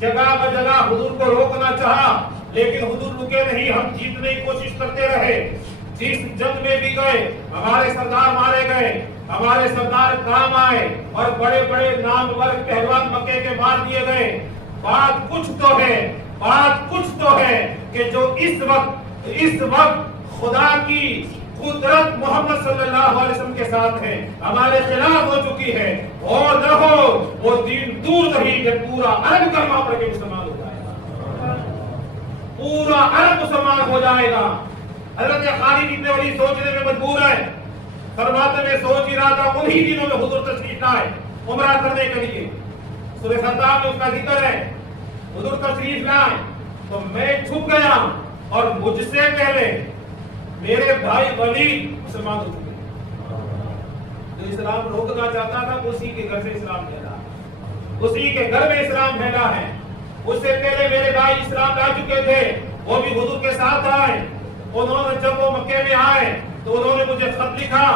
جگہ بجگہ حضور کو روکنا چاہا لیکن حضور رکے نہیں، ہم جیتنے کی کوشش کرتے رہے۔ جس جنگ میں بھی گئے ہمارے سردار مارے گئے، ہمارے سردار کام آئے اور بڑے بڑے نامور پہلوان مکے کے مار دیے گئے۔ بات کچھ تو ہے کہ جو اس وقت خدا کی قدرت محمد صلی اللہ علیہ وسلم کے ساتھ ہے، ہمارے خلاف ہو چکی ہے، اور نہ ہو وہ دین دور نہیں کہ پورا عرب کلمہ پڑھ کے مسلمان ہو جائے گا، پورا عرب مسلمان ہو جائے گا۔ حضرت خالد بن ولید سوچنے میں مجبور ہے، فرماتے میں سوچ ہی رہا تھا انہی دنوں میں حضور تشریف لائے عمرہ کرنے کے لیے، سورہ خطاب میں اس کا ذکر ہے، حضور تشریف لائے تو میں چھپ گیا اور مجھ سے پہلے میرے بھائی ولید مسلمان ہو چکے، جو اسلام روکنا چاہتا تھا اسی کے گھر سے اسلام پھیلا، اسی کے گھر میں اسلام پھیلا ہے۔ اس سے پہلے میرے بھائی اسلام لا چکے تھے، وہ بھی حضور کے ساتھ آئے۔ انہوں نے جب وہ مکے میں آئے تو انہوں نے مجھے خط لکھا،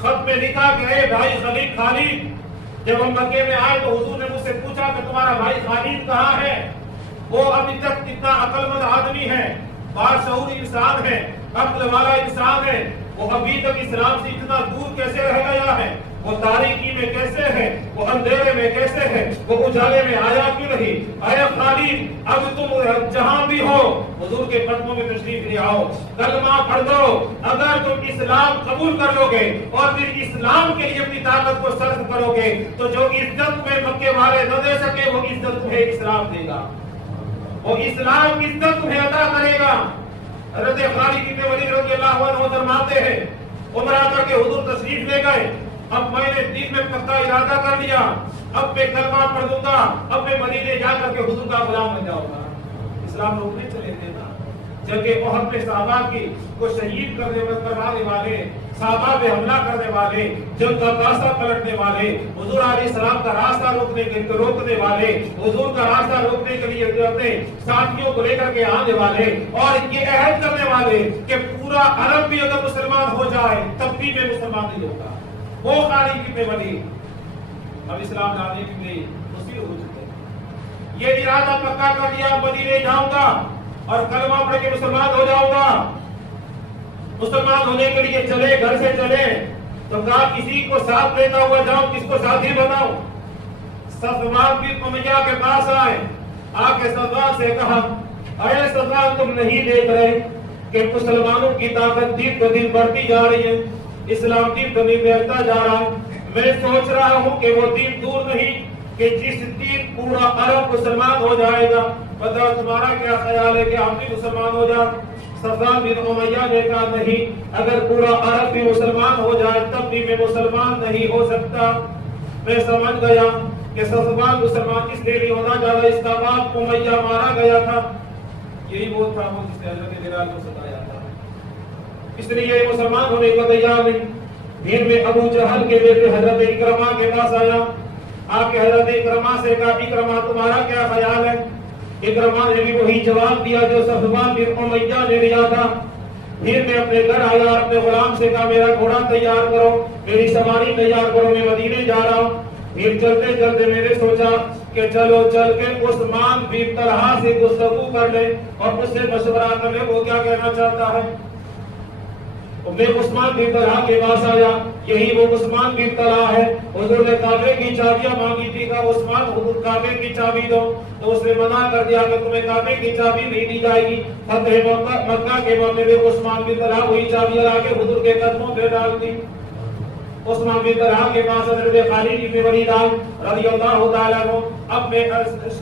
خط میں لکھا کہ اے بھائی خالد، جب ہم مکے میں آئے تو حضور نے مجھ سے پوچھا کہ تمہارا بھائی خالد کہاں ہے؟ وہ ابھی تک کتنا عقل مند آدمی ہے، باشعور انسان ہے، عقل والا انسان ہے، وہ ابھی تک اسلام سے اتنا دور کیسے رہ گیا ہے؟ وہ تاریکی میں کیسے ہے؟ وہ اندھیرے میں کیسے ہے؟ وہ اجالے میں آیا کیوں نہیں؟ اے خالد، اب تم جہاں بھی ہو حضور کے قدموں میں تشریف لے آؤ، کلمہ پڑھ دو۔ اگر تم اسلام قبول کر لو گے اور پھر اسلام کے لیے اپنی طاقت کو صرف کرو گے تو جو عزت میں مکے والے نہ دے سکے وہ عزت تمہیں اسلام دے گا، وہ اسلام عزت تمہیں عطا کرے گا۔ حضرت خالد بن ولید رضی اللہ عنہ فرماتے ہیں عمرہ کر کے حضور تشریف لے گئے، اب میں نے دل میں پختہ ارادہ کر لیا، اب میں کلمہ پڑھ دوں گا، اب میں مدینے جا کر کے حضور کا غلام بن جاؤں گا۔ اسلام روکنے چلے تھے نا، جنگ احد میں صحابہ کی کو شہید کروانے والے، صحابہ پہ حملہ کرنے والے، جنگ کا راستہ پلٹنے والے، حضور علیہ السلام کا راستہ روکنے والے، حضور کا راستہ روکنے کے لیے اپنے ساتھیوں کو لے کر کے آنے والے، اور یہ عہد کرنے والے کہ پورا عرب بھی اگر مسلمان ہو جائے تب بھی میں مسلمان نہیں ہوگا، وہ خالد بن ولید اب اسلام لانے کے لیے مصیر ہو چکے۔ یہ ارادہ پکا کر لیا مدینے جاؤں گا اور کلمہ پڑھ کے مسلمان ہو جاؤں گا۔ مسلمان ہونے کے لیے چلے، گھر سے چلے تو کہا کسی کو ساتھ لیتا ہوا جاؤں، کس کو ساتھی بناؤں؟ صفوان بن امیہ کے پاس آئے، آ کے صفوان سے کہا اے صفوان، تم نہیں دیکھ رہے کہ مسلمانوں کی طاقت دن بہ دن بڑھتی جا رہی ہے، اسلام دن بہ دن بڑھتا جا رہا ہے، میں سوچ رہا ہوں کہ وہ دن دور نہیں کہ جس دن پورا عرب مسلمان ہو جائے گا، بتاؤ تمہارا کیا خیال ہے کہ ہم بھی مسلمان ہو جائیں؟ صفوان بن امیہ نے کہا نہیں، اگر پورا عرب بھی مسلمان ہو جائے تب بھی میں مسلمان نہیں ہو سکتا۔ میں سمجھ گیا کہ صفوان مسلمان اس لیے نہیں ہونا چاہتا، اس کا باپ امیہ مارا گیا تھا، یہی وہ تھا وہ جس نے حضرت بلال کو ستایا تھا، اس لیے یہ مسلمان ہونے کو تیار نہیں۔ بھیڑ میں ابو جہل کے بیٹے حضرت اکرمہ کے پاس آیا، آپ کے حضرت اکرمہ سے کہا اکرمہ تمہارا کیا خیال ہے؟ اکرمہ نے بھی وہی جواب دیا جو صفوان بن امیہ نے دیا تھا۔ پھر میں اپنے گھر آیا، اپنے غلام سے کہا میرا گھوڑا تیار کرو، میری سواری تیار کرو، میں مدینے جا رہا ہوں۔ پھر چلتے چلتے میں نے سوچا کہ چلو چل کے عثمان بن طلحہ سے گفتگو کر لے اور اس سے مشورہ کر لے وہ کیا کہنا چاہتا ہے۔ میں عثمان بن طلحہ کے پاس آیا، یہی وہ عثمان بن طلحہ ہے، حضور نے کعبے کی چابیاں مانگی تھی، کہا عثمان حضور کعبے کی چابی دو، تو اس نے منع کر دیا کہ تمہیں کعبے کی چابی نہیں دی جائے گی۔ فتح مکہ کے معاملے میں عثمان بن طلحہ وہی چابیاں لا کے حضور کے قدموں پہ ڈال دی۔ عثمان بن طلحہ کے پاس حضرت خالد بن ولید رضی اللہ تعالیٰ عنہ، اب میں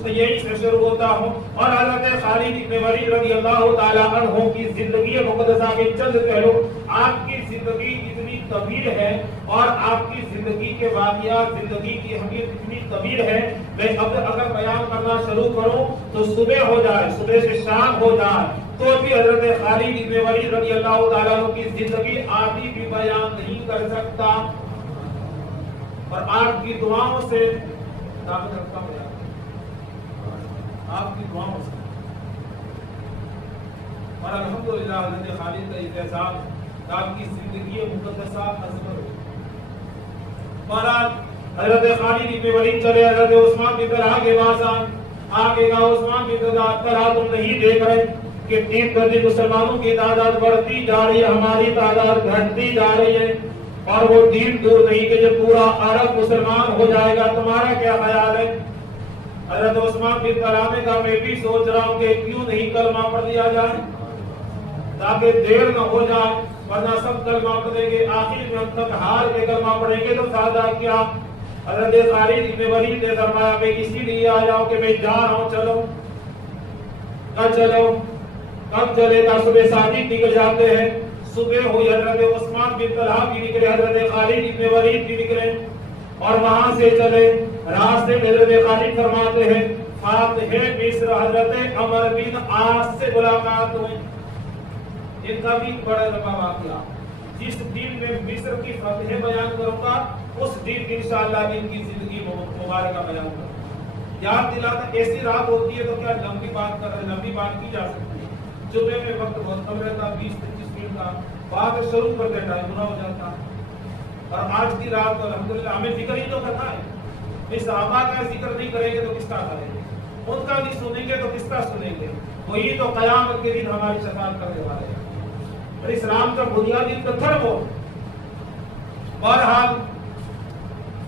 یہی سے شروع ہوتا ہوں، اور حضرت خالد بن ولید رضی اللہ تعالیٰ عنہ کی زندگی مقدسہ کے چند پہلو۔ آپ کی زندگی اتنی طویل ہے اور آپ کی زندگی کے واقعات، زندگی کی اہمیت اتنی طویل ہے، میں اب اگر بیان کرنا شروع کروں تو صبح ہو جائے، صبح سے شام ہو جائے تو بھی حضرت خالد بن ولید رضی اللہ تعالیٰ عنہ کی زندگی آدھی بھی بیان نہیں کر سکتا، اور آپ کی دعاؤں سے طاقت رکھتا ہوں، آپ کی دعاؤں سے، اور الحمدللہ حضرت خالد کا اعزاز آپ کی زندگی مقدسہ عظمت ہو۔ مہاراج حضرت خالد بن ولید چلے، حضرت عثمان بن طلحہ کے پاس آئے، آگے کا عثمان بن طلحہ تم نہیں دیکھ رہے کہ دن پر دن مسلمانوں کی تعداد بڑھتی جا رہی ہے، ہماری تعداد گھٹتی جا رہی ہے، اور وہ دین دور نہیں کہ جب پورا عرب مسلمان ہو جائے گا، تمہارا کیا خیال ہے؟ حضرت عثمان بن طلحہ نے کہا میں بھی سوچ رہا ہوں کہ کیوں نہیں کلمہ پڑھ دیا جائے تاکہ دیر نہ ہو جائے، ورنہ سب کلمہ پڑھیں گے، آخر میں ہم تک ہار کے کلمہ پڑھیں گے تو فائدہ کیا؟ حضرت خالد بن ولید نے فرمایا میں اسی لیے آ جاؤں کہ میں جا رہا ہوں، چلو کب چلے گا؟ صبح صادق نکل جاتے ہیں، صبح ہوئی، حضرت عثمان بن طلحہ بھی نکلے، حضرت خالد بن ولید بھی نکلے اور وہاں سے چلے، راستے میں حضرت خالد فرماتے ہیں فاتح مصر حضرت عمر بن عاص سے ملاقات ہوئی۔ ان کا بھی بڑا لمبا واقعہ، جس دن میں مصر کی فتح بیان کروں گا اس دن انشاءاللہ ان کی زندگی مبارکہ بیان کروں گا۔ یاد دلاتا ایسی رات ہوتی ہے تو کیا لمبی بات کی جا سکتی ہے؟ جمعے میں وقت بہت کم رہتا، 20-25 منٹ کا، بات شروع کرتے ٹائم پورا ہو جاتا، اور آج کی رات الحمدللہ ہمیں ذکر ہی تو کرنا ہے۔ اس صحابہ کا ذکر نہیں کریں گے تو کس کا کریں گے؟ ان کا نہیں سنیں گے تو کس کا سنیں گے؟ وہی تو قیامت کے دن ہماری شفاعت کرنے والے ہیں، اور اسلام کا بنیادی پتھر وہ۔ بہرحال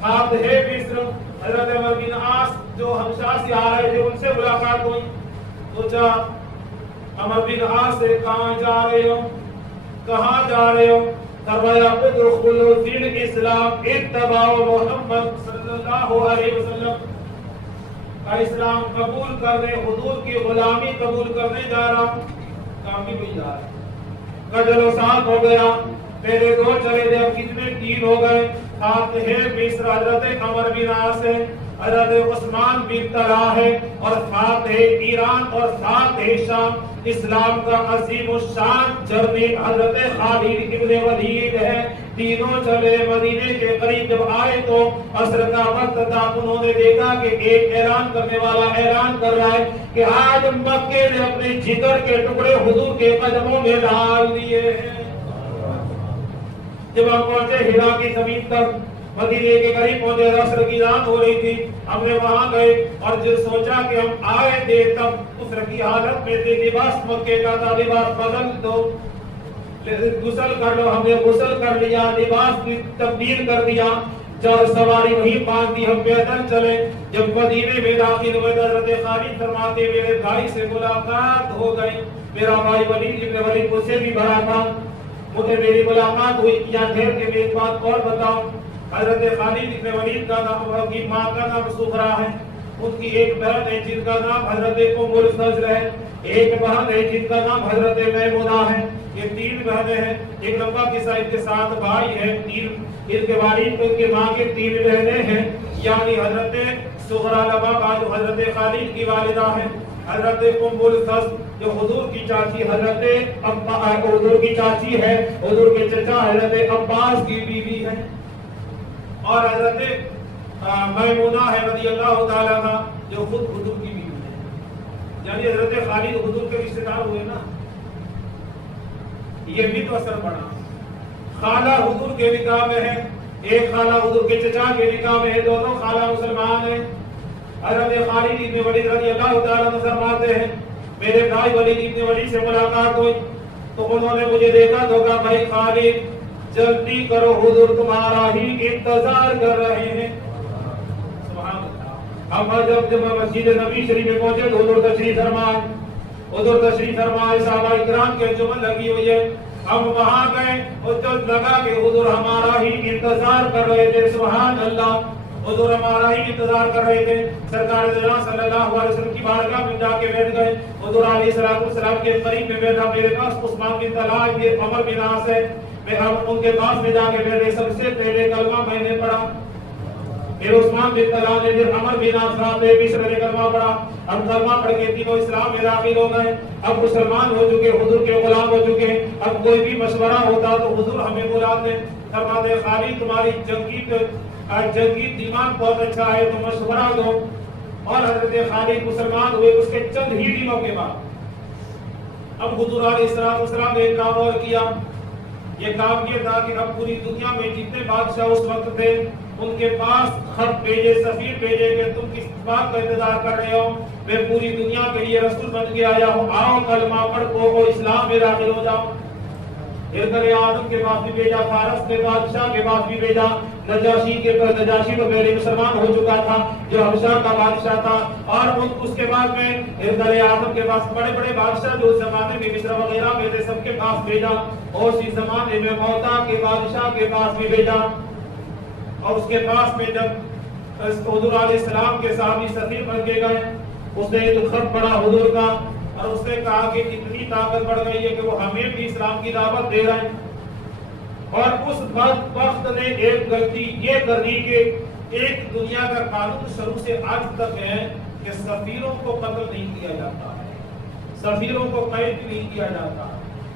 فاتح مصر حضرت عمر بن عاص جو ہمشاہ سے آ رہے تھے ان سے ملاقات ہوئی، پوچھا عمر بن عاص سے کہاں جا رہے ہو؟ فرمایا ادخلوا فی الاسلام اتبعوا محمد صلی اللہ علیہ وسلم، کا اسلام قبول کرنے، حضور کی غلامی قبول کرنے جا رہا ہوں۔ کافی بھی جا رہا ہے، قدر و سال ہو گیا، پہلے 2 چلے تھے، اب کتنے 3 ہو گئے۔ فاتح مصر حضرت عمر بن عاص ہے، حضرت عثمان بن طلحہ ہے، اور فاتح ایران اور فاتح شام اسلام کا عظیم الشان جرنیل حضرت خالد ابن ولید ہے۔ تینوں چلے مدینے کے قریب، جب آئے تو عصر کا وقت تھا، انہوں نے دیکھا کہ ایک اعلان کرنے والا اعلان کر رہا ہے کہ آج مکے نے اپنے جگر کے ٹکڑے حضور کے قدموں میں ڈال دیے ہیں۔ جب ہم پہنچے ہرا کی زمین تک، مدینے کے قریب پہنچے، عصر کی رات ہو رہی تھی، ہم نے وہاں گئے اور جو سوچا کہ ہم آئے تھے تب عصر کی حالت میں تھے، لباس مکے کا تھا، لباس بدل دو، غسل کر لو، ہم نے غسل کر لیا، لباس تبدیل کر دیا، چار سواری وہیں باندھ دی، ہم پیدل چلے۔ جب مدینے میں داخل ہوئے تو حضرت خالد فرماتے میرے بھائی سے ملاقات ہو گئی، میرا بھائی ولید ابن ولید مجھ سے بھی بڑا تھا، مجھے میری ملاقات ہوئی۔ یا ٹھہر کے میں ایک بات اور بتاؤں، حضرت خالد ابن ولید کا نام، کی ماں کا نام سغرا ہے، ان کی ایک بہن ہے جن کا نام حضرت ام الفضل ہے، ایک بہن ہے جن کا نام حضرت میمونہ ہے، یہ 3 بہنیں ہیں۔ ایک لمبا قصہ، ان کے 7 بھائی ہیں، 3 ان کے والد ان کے ماں کے 3 بہنیں ہیں، یعنی حضرت سغرا لبابا جو حضرت خالد کی والدہ ہیں، حضرت ام الفضل جو حضور کی چاچی حضور کی چاچی ہے، حضور کے چچا حضرت عباس کی بیوی ہے، اور حضرت میمونہ ہے رضی اللہ تعالیٰ عنہ جو خود حضور کی بیوی ہے، یعنی حضرت خالد حضور کے رشتہ دار ہوئے نا۔ یہ بھی تو اثر پڑا، خالہ حضور کے نکاح میں ہے، ایک خالہ حضور کے چچا کے نکاح میں ہے، دونوں خالہ مسلمان ہیں۔ حضرت خالد ابن ولید رضی اللہ تعالیٰ عنہ فرماتے ہیں میرے بھائی ولید ابن ولید سے ملاقات ہوئی تو انہوں نے مجھے دیکھا تو کہا بھائی خالد جلدی کرو، حضور تمہارا ہی انتظار کر رہے ہیں۔ سبحان اللہ۔ اب جب مسجد نبی شریف میں پہنچے تو حضور تشریف فرمائے، صحابہ اکرام کی انجمن لگی ہوئی ہے، ہم وہاں گئے اور جب لگا کہ حضور ہمارا ہی انتظار کر رہے تھے، سبحان اللہ، حضور ہمارا ہی انتظار کر رہے تھے، سرکار دو جہاں صلی اللہ علیہ وسلم کی بارگاہ میں جا کے بیٹھ گئے، حضور علیہ السلام کے قریب میں بیٹھا، میرے پاس عثمان بن طلحہ یہ عمر بن عاص ہے، میں ان کے پاس میں جا کے بیٹھے، سب سے پہلے کلمہ میں نے پڑھا، پھر عثمان بن طلحہ نے پھر عمر بن عاص نے بھی سر کلمہ پڑھا، ہم کلمہ پڑھ کے تینوں اسلام میں داخل ہو گئے، اب مسلمان ہو چکے، حضور کے غلام ہو چکے، اب کوئی بھی مشورہ ہوتا تو حضور ہمیں بلاتے، فرماتے خالد تمہاری جنگی دماغ بہت اچھا ہے تو مشورہ دو، اور حضرت خالد مسلمان ہوئے اس کے چند ہی دنوں کے بعد اب حضور علیہ السلام نے ایک کام اور کیا، یہ کام یہ تھا کہ اب پوری دنیا میں جتنے بادشاہ اس وقت تھے ان کے پاس خط بھیجے، سفیر بھیجے کہ تم کس بات کا انتظار کر رہے ہو؟ میں پوری دنیا کے لیے رسول بن کے آیا ہوں، آؤ کلمہ پڑھ کو اسلام میں داخل ہو جاؤ۔ ہرقل عظم کے پاس بھی بھیجا، فارس کے بادشاہ کے پاس بھی بھیجا، نجاشی تو پہلے مسلمان ہو چکا تھا جو حبشہ کا بادشاہ تھا، اور اس کے بعد میں ہرقل عظم کے پاس بڑے بڑے بادشاہ جو اس زمانے میں مصر وغیرہ میں تھے سب کے پاس بھیجا، اور اسی زمانے میں موتا کے بادشاہ کے پاس بھی بھیجا۔ اور اس کے پاس میں جب حضور علیہ السلام کے صحابی سفیر بن کے گئے، اس نے ایک خط پڑھا حضور کا، اور اس نے کہا کہ اتنی طاقت بڑھ گئی ہے کہ وہ ہمیں بھی اسلام کی دعوت دے رہے ہیں۔ اور اس وقت نے ایک غلطی یہ کر دی کہ ایک دنیا کا قانون شروع سے آج تک ہے کہ سفیروں کو قتل نہیں کیا جاتا ہے، سفیروں کو قید نہیں کیا جاتا،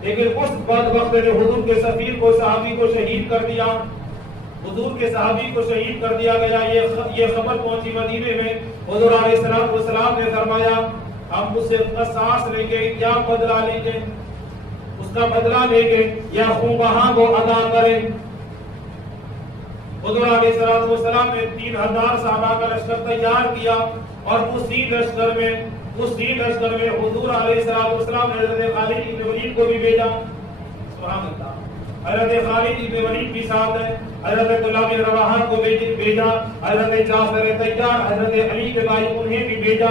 لیکن اس وقت نے حضور کے سفیر کو، صحابی کو شہید کر دیا، حضور کے صحابی کو شہید کر دیا گیا۔ یہ خبر پہنچی مدینے میں، حضور علیہ السلام نے فرمایا ہم اس سے قصاص لیں گے، کیا بدلہ لیں گے؟ اس کا بدلہ لیں گے یا خونبہا کو ادا کریں؟ حضور علیہ السلام نے 3000 صحابہ کا لشکر تیار کیا، اور اسی لشکر میں حضور علیہ السلام نے حضرت خالد بن ولید کو بھی بھیجا۔ سبحان اللہ، حضرت خالد بن ولید بھی ساتھ ہے، حضرت عبداللہ بن رواحہ کو بھیجا، حضرت جعفر تیار، حضرت علی کے بھائی انہیں بھی بھیجا،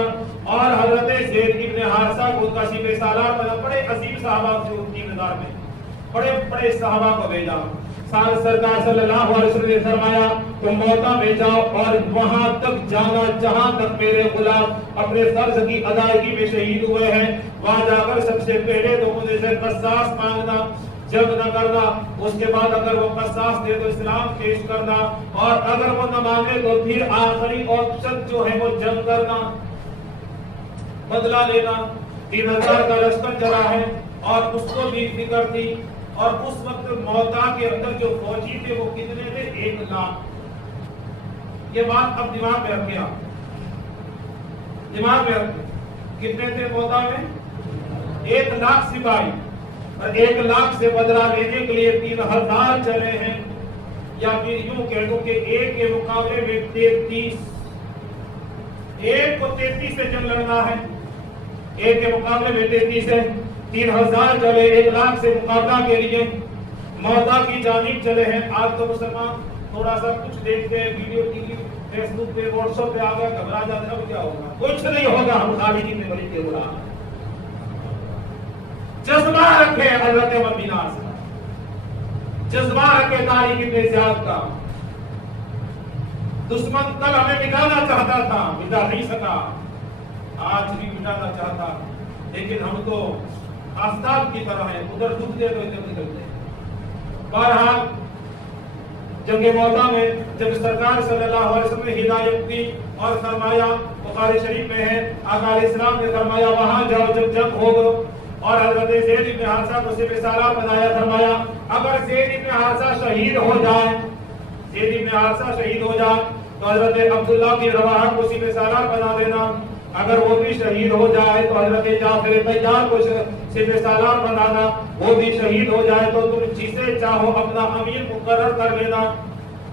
اور حضرت زید بن حارثہ کو کا سپہ سالار بنا۔ بڑے عظیم صحابہ تھے 3000 میں، بڑے بڑے صحابہ کو بھیجا۔ سرکار صلی اللہ علیہ وسلم نے فرمایا تم موتا میں جاؤ اور وہاں تک جانا جہاں تک میرے غلام اپنے فرض کی ادائیگی میں شہید ہوئے ہیں، وہاں جا کر سب سے پہلے تو انہیں سے قصاص مانگنا، جنگ نہ کرنا، اس کے بعد اگر وہ قصاص دے تو اسلام پیش کرنا، اور اگر وہ نہ مانگے تو پھر آخری آپشن جو ہے وہ جنگ کرنا، بدلہ لینا۔ 3000 کا لشکر چلا ہے، اور اس کو بھی فکر تھی، اور اس وقت موتا کے اندر جو فوجی تھے وہ کتنے تھے؟ 1 لاکھ۔ یہ بات اب دماغ میں رکھیں، دماغ میں رکھیں، کتنے تھے موتا میں؟ 1 لاکھ سپاہی، اور 1 لاکھ سے بدلہ لینے کے لیے 3000 چلے ہیں، یا پھر یوں کہہ دوں کہ ایک کے مقابلے میں 33، ایک کو 33 سے جنگ لڑنا ہے، ایک کے مقابلے میں 33 ہے، 3000 چلے 1 لاکھ سے مقابلہ کے لیے، موتا کی جانب چلے ہیں۔ آج تو مسلمان تھوڑا سا کچھ دیکھتے ہیں، ویڈیو ٹی وی فیس بک پہ واٹس ایپ پہ آ گیا، گھبرا جاتے ہیں، اب کیا ہوگا؟ کچھ نہیں ہوگا، ہم خالد بن ولید کے غلام۔ جذبہ رکھے حضرت مدینہ سے، جذبہ رکھے تاریخ ابن زیاد کا۔ دشمن کل ہمیں مٹانا چاہتا تھا، مٹا نہیں سکا، آج بھی مٹانا چاہتا، لیکن ہم تو آفتاب کی طرح ہیں، ادھر ڈوبتے تو ادھر نکلتے ہیں۔ بہرحال جنگ موتا میں جب سرکار صلی اللہ علیہ وسلم نے ہدایت دی اور فرمایا، بخاری شریف میں ہے، آقا علیہ السلام نے فرمایا وہاں جاؤ جب جنگ ہوگا، اور حضرت زید بن حارثہ کو سپہ سالار بنایا، فرمایا اگر زید بن حارثہ شہید ہو جائے، زید بن حارثہ شہید ہو جائے تو حضرت عبداللہ بن رواحہ کو سپہ سالار بنا دینا، اگر وہ بھی شہید ہو جائے تو حضرت جعفر تیار کو سپہ سالار بنانا، وہ بھی شہید ہو جائے تو تم جسے چاہو اپنا امیر مقرر کر لینا۔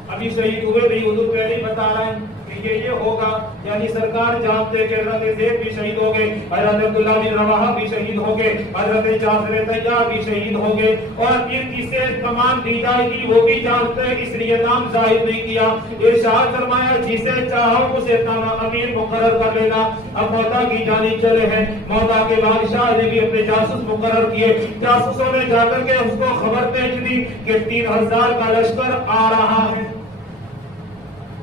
ابھی شہید ہوئے نہیں، حضور پہلے ہی بتا رہے ہیں کہ یہ ہوگا، یعنی سرکار جانتے کہ حضرت زید بھی شہید ہو گئے، حضرت عبداللہ بن رواحہ بھی شہید ہو گئے، حضرت جعفر تیار بھی شہید ہو گئے، اور ان کسے تمام دی جائے گی وہ بھی جانتے ہیں، اس لیے نام ظاہر نہیں کیا۔ ارشاد فرمایا جسے چاہو اسے امیر مقرر کر لینا۔ اب موتا کی جانب چلے ہیں، موتا کے بادشاہ نے بھی اپنے جاسوس مقرر کیے، جاسوسوں نے جا کر کے اس کو خبر بھیج دی کہ 3000 کا لشکر آ رہا ہے،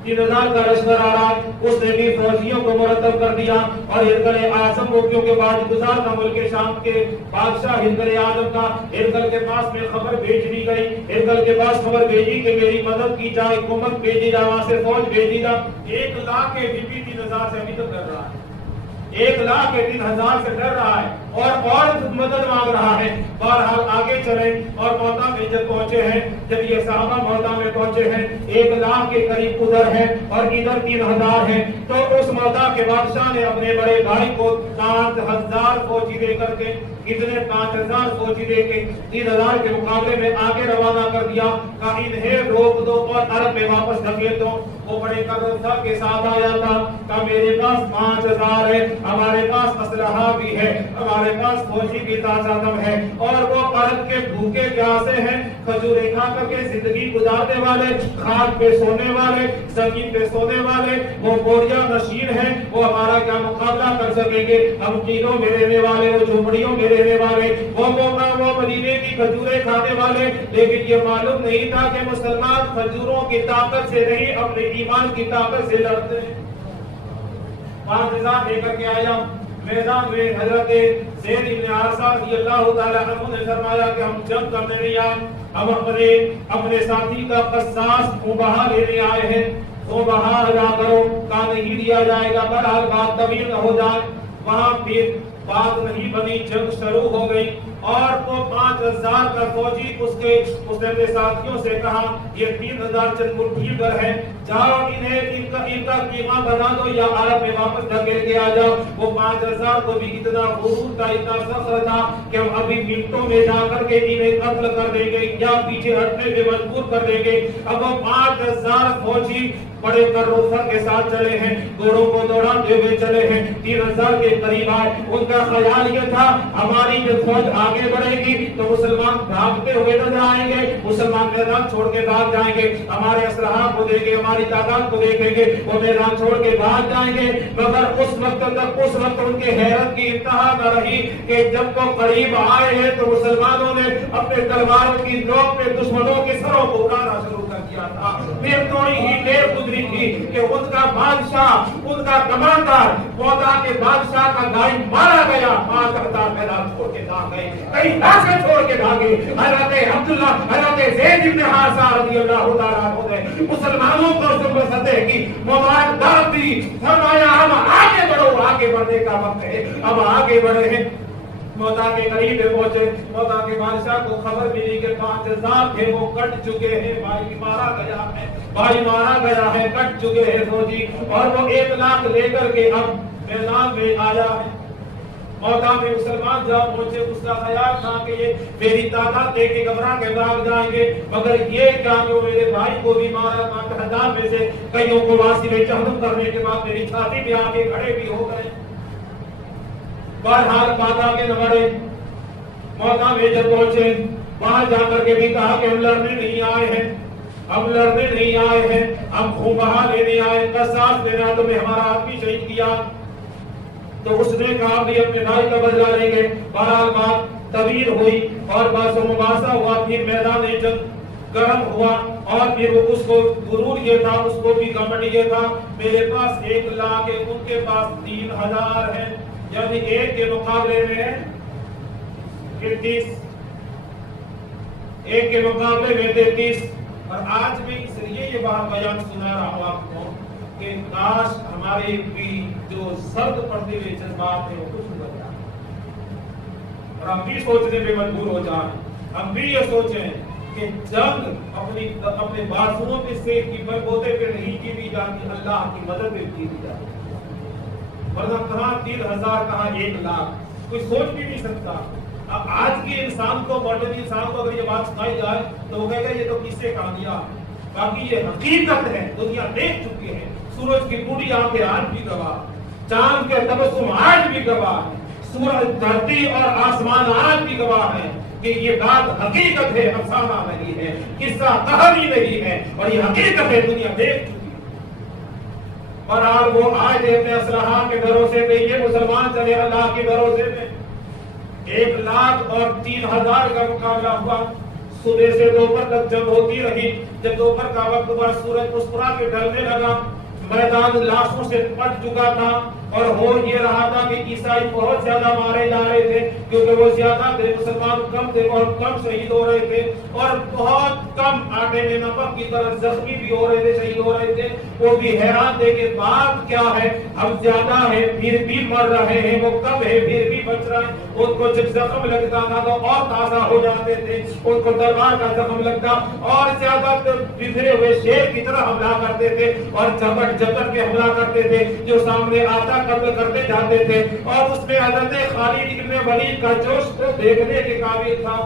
3000 کا لشکر آ رہا ہے۔ اس نے بھی فوجیوں کو مرتب کر دیا، اور ہرقل اعظم کو کیونکہ بعد گزار تھا ملک شام کے بادشاہ ہرقل اعظم کا، ہرقل کے پاس میں خبر بھیج دی گئی، ہرقل کے پاس خبر بھیجی کہ میری مدد کی جائے، حکومت بھیجی جائے، وہاں سے فوج بھیجی جائے۔ 1 لاکھ کے بی 3000 سے ابھی تک ڈر رہا ہے، 1 لاکھ کے 3000 سے ڈر رہا ہے، اور مدد مانگ رہا ہے۔ بہرحال آگے چلے، اور موتا میں جب پہنچے ہیں، جب یہ صحابہ موتا میں پہنچے ہیں، 1 لاکھ کے قریب ادھر ہے اور ادھر 3000 ہے، تو اس موتا کے بادشاہ نے اپنے بڑے بھائی کو 7000 فوجی دے کر کے کتنے 5000 فوجی لے کے 3000 کے مقابلے میں آگے روانہ کر دیا کہ انہیں روک دو اور عرب میں واپس دھکیل دو. وہ بڑے کرم کے ساتھ آیا تھا کہ میرے پاس 5000 ہے, ہمارے پاس اسلحہ بھی ہے, ہمارے پاس فوجی بھی تعداد ہے, اور وہ عرب کے بھوکے پیاسے ہیں, کھجوریں کھا کر کے زندگی گزارنے والے, خاک پہ سونے والے, زمین پہ سونے والے, وہ بوریا نشین ہیں, وہ ہمارا کیا مقابلہ کر سکیں گے؟ ہم قلعوں میں رہنے والے, وہ جھوپڑیوں میں رہنے والے, وہ مدینے کی کھجوریں کھانے والے, لیکن یہ معلوم نہیں تھا کہ مسلمان کھجوروں کی طاقت سے نہیں اپنے ایمان کی طاقت سے لڑتے ہیں. 5000 لے کر کے آیا میدان میں. حضرت زید بن حارثہ رضی اللہ تعالی عنہ نے فرمایا کہ ہم جنگ کرنے نہیں آئے, ہم اپنے ساتھی کا قصاص بہا لینے آئے ہیں. تو بہا ادا کرو, کا نہیں دیا جائے گا. بہرحال بات طویل نہ ہو جائے, وہاں پھر بات نہیں بنی, جنگ شروع ہو گئی. اور وہ 5000 کا فوجی اس نے اپنے ساتھیوں سے کہا یہ 3000 چند مٹھی گر ہے, جاؤ ان کا قیمہ بنا دو یا عرب میں واپس دھکیل کے آ جاؤ. وہ 5000 کو بھی اتنا غرور تھا, اتنا فخر تھا کہ ہم ابھی منٹوں میں جا کر کے انہیں قتل کر دیں گے یا پیچھے ہٹنے میں مجبور کر دیں گے. اب وہ 5000 فوجی بڑے کروفر کے ساتھ چلے ہیں, گھوڑوں کو دوڑاتے ہوئے چلے ہیں, 3000 کے قریب آئے. ان کا خیال یہ تھا ہماری جب فوج آگے بڑھے گی تو مسلمان بھاگتے ہوئے نظر آئیں گے, مسلمان میدان چھوڑ کے بھاگ جائیں گے, ہمارے اسلحہ کو دیں گے, ہماری تعداد کو دیکھیں گے, وہ میدان چھوڑ کے بھاگ جائیں گے. مگر اس وقت ان کے حیرت کی انتہا نہ رہی کہ جب وہ قریب آئے ہیں تو مسلمانوں نے اپنے تلواروں کی نوک پہ دشمنوں کے سروں کو اڑانا شروع کر دیا تھا. پھر تھوڑی ہی دیر گزری تھی کہ ان کا بادشاہ, ان کا کمانڈر, مودا کے بادشاہ کا گاڑی مارا گیا. 5000 میدان چھوڑ کے بھاگ گئے, کئی لاکھیں چھوڑ کے بھاگے. حضرت عبداللہ, حضرت زید بن حارثہ رضی اللہ تعالیٰ عنہ نے مسلمانوں کو فتح کی مبارکباد دی. فرمایا ہم آگے بڑھو, آگے بڑھنے کا وقت ہے, اب آگے بڑھے ہیں. مودا کے قریب پہنچے, مودا کے بادشاہ کو خبر ملی کہ 5000 تھے وہ کٹ چکے ہیں, بھائی مارا گیا ہے, بھائی مارا گیا ہے, کٹ چکے ہیں فوجی. اور وہ 1 لاکھ لے کر کے اب میدان میں آیا ہے. مودا میں مسلمان جب پہنچے, اس کا خیال تھا کہ یہ میری تعداد دیکھ کے گھبرا کے بھاگ جائیں گے, مگر یہ کیا کہ میرے بھائی کو بھی مارا. 5000 میں سے کئیوں کو واسی میں جہنم کرنے کے بعد میری چھاتی میں آ کے کھڑے بھی ہو گئے. بہرحال بات آگے نہ بڑھے. مودا میں جب پہنچے, وہاں جا کر کے بھی کہا کہ ہم لڑنے نہیں آئے ہیں, ہم لڑنے نہیں آئے ہیں, ہم خون بہا لینے آئے, قصاص لینا. تمہیں ہمارا آدمی شہید کیا. تو اس نے کہا بھی اپنے بھائی کا بدلہ لیں گے. بہرحال بات طویل ہوئی اور بحث و مباحثہ ہوا. پھر میدان جنگ گرم ہوا اور پھر اس کو غرور یہ تھا, اس کو بھی گھمنڈ یہ تھا میرے پاس 1 لاکھ ہے, ان کے پاس 3000 ہے, یعنی ایک کے مقابلے میں 33, ایک کے مقابلے میں 33. اور آج میں اس لیے یہ بات بیان سنا رہا ہوں آپ کو کہ کاش ہمارے بھی جو سرد پڑتے ہوئے جذبات ہیں وہ کچھ ہو جائے اور ہم بھی سوچنے پہ مجبور ہو جائیں. ہم بھی یہ سوچیں کہ جنگ اپنے بازوؤں پہ سے کی بلبوتے پہ نہیں جیتی جاتی, اللہ کی مدد پہ جیتی جاتی. ورنہ کہاں 3000, کہاں 1 لاکھ, کوئی سوچ بھی نہیں سکتا. اب آج کے انسان کو, ماڈرن انسان کو اگر یہ بات سنائی جائے تو وہ کہے گا یہ تو قصے کہانیاں, باقی یہ حقیقت ہے, دنیا دیکھ چکی ہے. سورج کی پوری آنکھیں آج بھی گواہ, چاند کے تبسم آج بھی گواہ ہے, سورج, دھرتی اور آسمان آج بھی گواہ ہے کہ یہ بات حقیقت ہے, افسانہ نہیں ہے, قصہ کہانی نہیں ہے, اور یہ حقیقت ہے, دنیا دیکھ چکی. بہرحال وہ آئے تھے اپنے اسلحہ کے بھروسے پہ, یہ مسلمان چلے اللہ کے بھروسے پہ. 1 لاکھ اور 3000 کا مقابلہ ہوا. صبح سے دوپہر تک جنگ ہوتی رہی. جب دوپہر کا وقت ہوا, سورج مسکرا کے ڈھلنے لگا. میدان لاشوں سے پٹ چکا تھا اور ہو یہ رہا تھا کہ عیسائی بہت زیادہ مارے جا رہے تھے کیونکہ وہ زیادہ تھے, مسلمان کم تھے, بہت کم شہید ہو رہے تھے اور بہت کم آٹے میں نمک کی طرح زخمی بھی ہو رہے تھے, شہید ہو رہے تھے. وہ بھی حیران تھے کہ بات کیا ہے, ہم زیادہ ہیں پھر بھی مر رہے ہیں, وہ کم ہے پھر بھی بچ رہے ہیں. ان کو جب زخم لگتا تھا تو اور تازہ ہو جاتے تھے, ان کو تلوار کا زخم لگتا اور زیادہ بکھرے ہوئے شیر کی طرح حملہ کرتے تھے اور جبٹ پہ حملہ کرتے تھے, جو سامنے آتا قتل کرتے جاتے تھے. اور اس میں حضرت خالد ابن ولید کا جوش تو دیکھنے کے قابل تھا،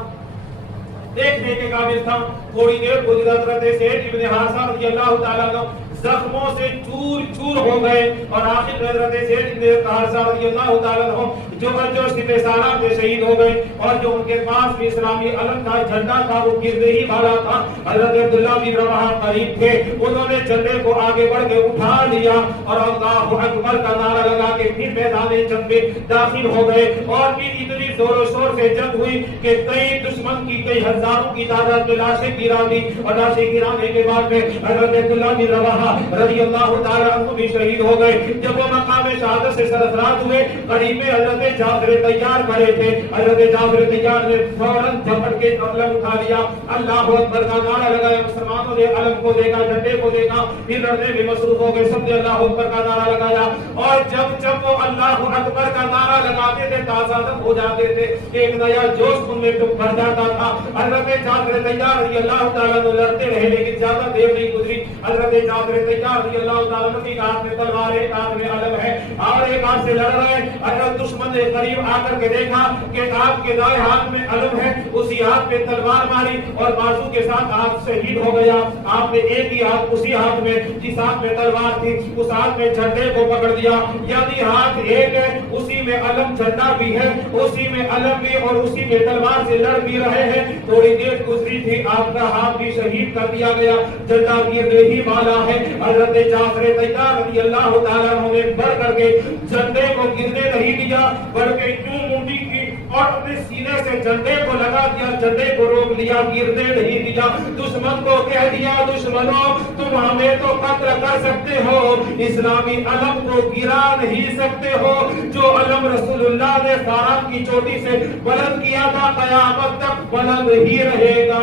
دیکھنے کے قابل تھا۔ تھوڑی دیر گزری حضرت زید ابن حارثہ رضی اللہ تعالیٰ عنہ زخموں سے چور چور ہو گئے، اور آخر میں حضرت زید ابن حارثہ رضی اللہ تعالیٰ عنہ جو سپہ سالار میں شہید ہو گئے، اور جو ان کے پاس بھی اسلامی علم تھا، جھنڈا تھا، وہ گرنے ہی والا تھا۔ حضرت عبداللہ بن رواحہ قریب تھے، انہوں نے جھنڈے کو آگے بڑھ کے اٹھا لیا اور اللہ اکبر کا نعرہ لگا کے پھر میدان جنگ میں داخل ہو گئے، اور پھر اتنی زور و شور سے جنگ ہوئی کہ کئی دشمن کی کئی ہزاروں کی تعداد میں لاشیں گرا دی، اور لاشیں گرانے کے بعد میں حضرت عبداللہ بن رواحہ رضی اللہ تعالیٰ عنہ بھی شہید ہو گئے۔ جب وہ مقام شہادت سے سرفراز ہوئے، قریب میں حضرت جعفر تیار کھڑے تھے، حضرت جعفر تیار نے فوراً جھپٹ کے علم اٹھا لیا، اللہ اکبر کا نعرہ لگایا، مسلمانوں نے علم کو دیکھا، جھنڈے کو دیکھا، پھر لڑنے میں مصروف ہو گئے، سب نے اللہ اکبر کا نعرہ لگایا، اور جب وہ اللہ اکبر کا نعرہ لگاتے تھے تازہ دم ہو جاتے تھے، ایک نیا جوش ان میں بھر جاتا تھا۔ حضرت جعفر تیار رضی اللہ تعالیٰ عنہ لڑتے رہے، لیکن زیادہ دیر نہیں گزری، حضرت جعفر تیار رضی اللہ تعالیٰ عنہ کی ہاتھ میں تلوار ہے، ایک ہاتھ میں علم ہے، اور ایک ہاتھ سے لڑ رہے ہیں۔ اگر دشمن نے قریب آ کر کے دیکھا کہ آپ کے دائیں ہاتھ میں علم ہے، اسی ہاتھ میں تلوار ماری اور بازو کے ساتھ آپ شہید ہو گیا۔ آپ نے ایک ہی ہاتھ، اسی ہاتھ میں جس ہاتھ میں تلوار تھی، اس ہاتھ میں جھنڈے کو پکڑ دیا، یعنی ہاتھ ایک ہے، اسی میں علم، جھنڈا بھی ہے، اسی میں علم بھی، اور اسی میں تلوار سے لڑ بھی رہے ہیں۔ تھوڑی دیر گزری تھی، آپ کا ہاتھ بھی شہید کر دیا گیا، جھنڈا گرنے ہی والا ہے۔ حضرت جعفر تیار رضی اللہ تعالیٰ عنہ نے بڑھ کر کے جھنڈے کو گرنے نہیں دیا، بلکہ یوں منڈی کی اور اپنے سینے سے جھنڈے کو لگا دیا، جھنڈے کو روک لیا، گرنے نہیں دیا۔ دشمن کو کہہ دیا، دشمنوں تم ہمیں تو قتل کر سکتے ہو، اسلامی علم کو گرا نہیں سکتے ہو۔ جو علم رسول اللہ نے فاران کی چوٹی سے بلند کیا تھا، قیامت تک بلند ہی رہے گا۔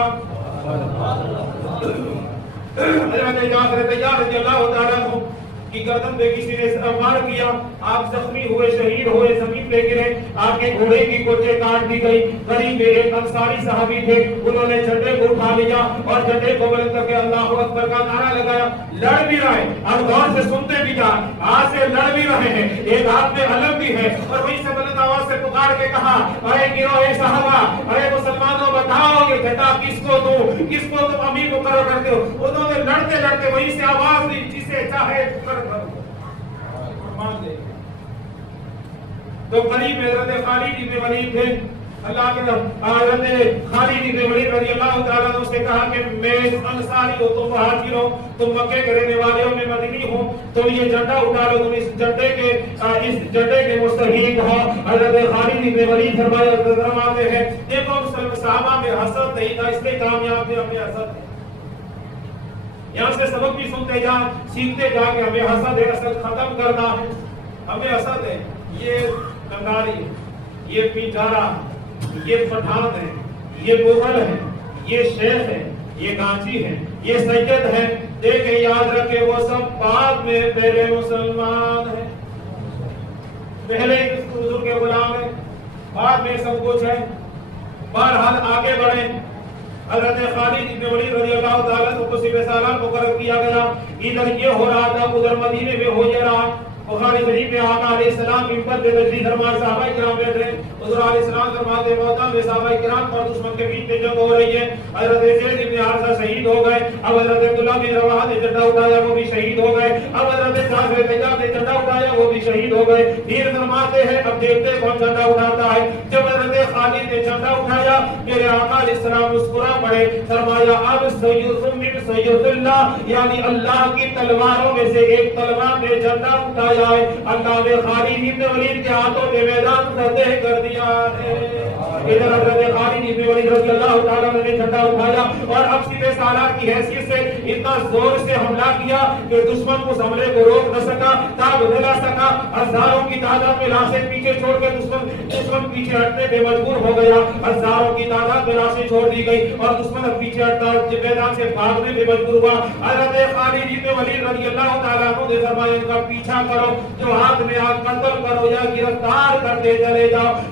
حضرت جعفر تیار رضی اللہ تعالیٰ عنہ کی گردن پہ کسی نے وار کیا، آپ زخمی ہوئے، شہید ہوئے، زمین پہ گرے، آپ کے گھوڑے کی کونچیں کاٹ دی گئی۔ قریب میں ایک انصاری صحابی تھے، انہوں نے جھنڈے کو اٹھا لیا اور جھنڈے کو بلند کر کے اللہ اکبر کا نعرہ لگایا۔ لڑ بھی رہے، اب غور سے سنتے بھی جا، آج سے لڑ بھی رہے ہیں، ایک ہاتھ میں علم بھی ہے، اور وہیں سے بلند آواز سے پکار کے کہا، اے گروہ صحابہ، اے مسلمانوں، بتاؤ یہ جھنڈا کس کو دوں، کس کو تم امیر مقرر کرتے ہو؟ انہوں نے لڑتے لڑتے وہیں سے آواز دی، جسے چاہے تو قریب میں حضرت خالد ابن ولید تھے، اللہ کے حضرت خالد ابن ولید رضی اللہ تعالیٰ عنہ سے کہا کہ میں انصاری ہوں، تم مہاجر ہو، تم مکے کے رہنے والے ہو، میں مدنی ہوں، تم یہ جھنڈا اٹھا لو، تم اس جھنڈے کے مستحق ہو۔ حضرت خالد ابن ولید فرماتے ہیں، دیکھو صحابہ میں حسد نہیں تھا، اس لیے کامیاب تھے، ہمیں حسد ہے۔ یہاں سے سبق بھی سنتے جا، سیکھتے جا کہ ہمیں حسد ہے، حسد ختم کرنا ہے، ہمیں حسد ہے۔ یہ کنگاری ہے، یہ پیٹارا، یہ پٹھان ہے، یہ مغل ہے، یہ شیخ ہے، یہ گانچی ہے، یہ سید ہے، دیکھیں یاد رکھیں وہ سب بعد میں پہلے مسلمان ہیں، پہلے حضور کے غلام ہیں، بعد میں سب کچھ ہے۔ بہرحال آگے بڑھیں۔ حضرت خالد ابن ولید رضی اللہ تعالیٰ عنہ کو سپہ سالار مقرر کیا گیا، ادھر یہ ہو رہا تھا، ادھر مدینے میں ہو یہ رہا۔ بخاری شریف میں آقا علیہ السلام منبر پہ تشریف فرما، صحابہ کرام بیٹھ رہے، حضور علیہ السلام فرماتے موتا میں صحابہ کرام پر دشمن کے بیچ میں جنگ ہو رہی ہے، حضرت زید بن حارثہ شہید ہو گئے، اب حضرت عبداللہ بن رواحہ نے جھنڈا اٹھایا، وہ بھی شہید ہو گئے، اب حضرت جعفر تیار نے جھنڈا اٹھایا، وہ بھی شہید ہو گئے۔ پھر فرماتے ہیں اب دیکھتے کون جھنڈا اٹھاتا ہے۔ جب حضرت خالد نے جھنڈا اٹھایا، میرے آقا علیہ السلام مسکرا پڑے، فرمایا اب سید من سید اللہ، یعنی اللہ کی تلواروں میں سے ایک تلوار نے جھنڈا اٹھایا ہے، اللہ نے خالد ابن ولید کے ہاتھوں میں میدان فتح کر دیا ہے۔ ادھر حضرت خالد ابن ولید رضی اللہ تعالیٰ نے جھنڈا اٹھایا اور اب سپہ سالار کی حیثیت سے اتنا زور سے حملہ کیا کہ دشمن اس حملے کو روک نہ سکا، تاب نہ لا سکا، ہزاروں کی تعداد میں لاشیں پیچھے چھوڑ کے دشمن پیچھے ہٹنے پہ مجبور ہو گیا، ہزاروں کی تعداد میں لاشیں چھوڑ دی گئی اور دشمن اب پیچھے ہٹتا میدان سے بھاگنے پہ مجبور ہوا۔ حضرت خالد ابن ولید رضی اللہ تعالیٰ عنہ نے فرمایا ان کا پیچھا کرو، جو ہاتھ میں ہاتھ قتل کرو یا گرفتار کرتے چلے جاؤ۔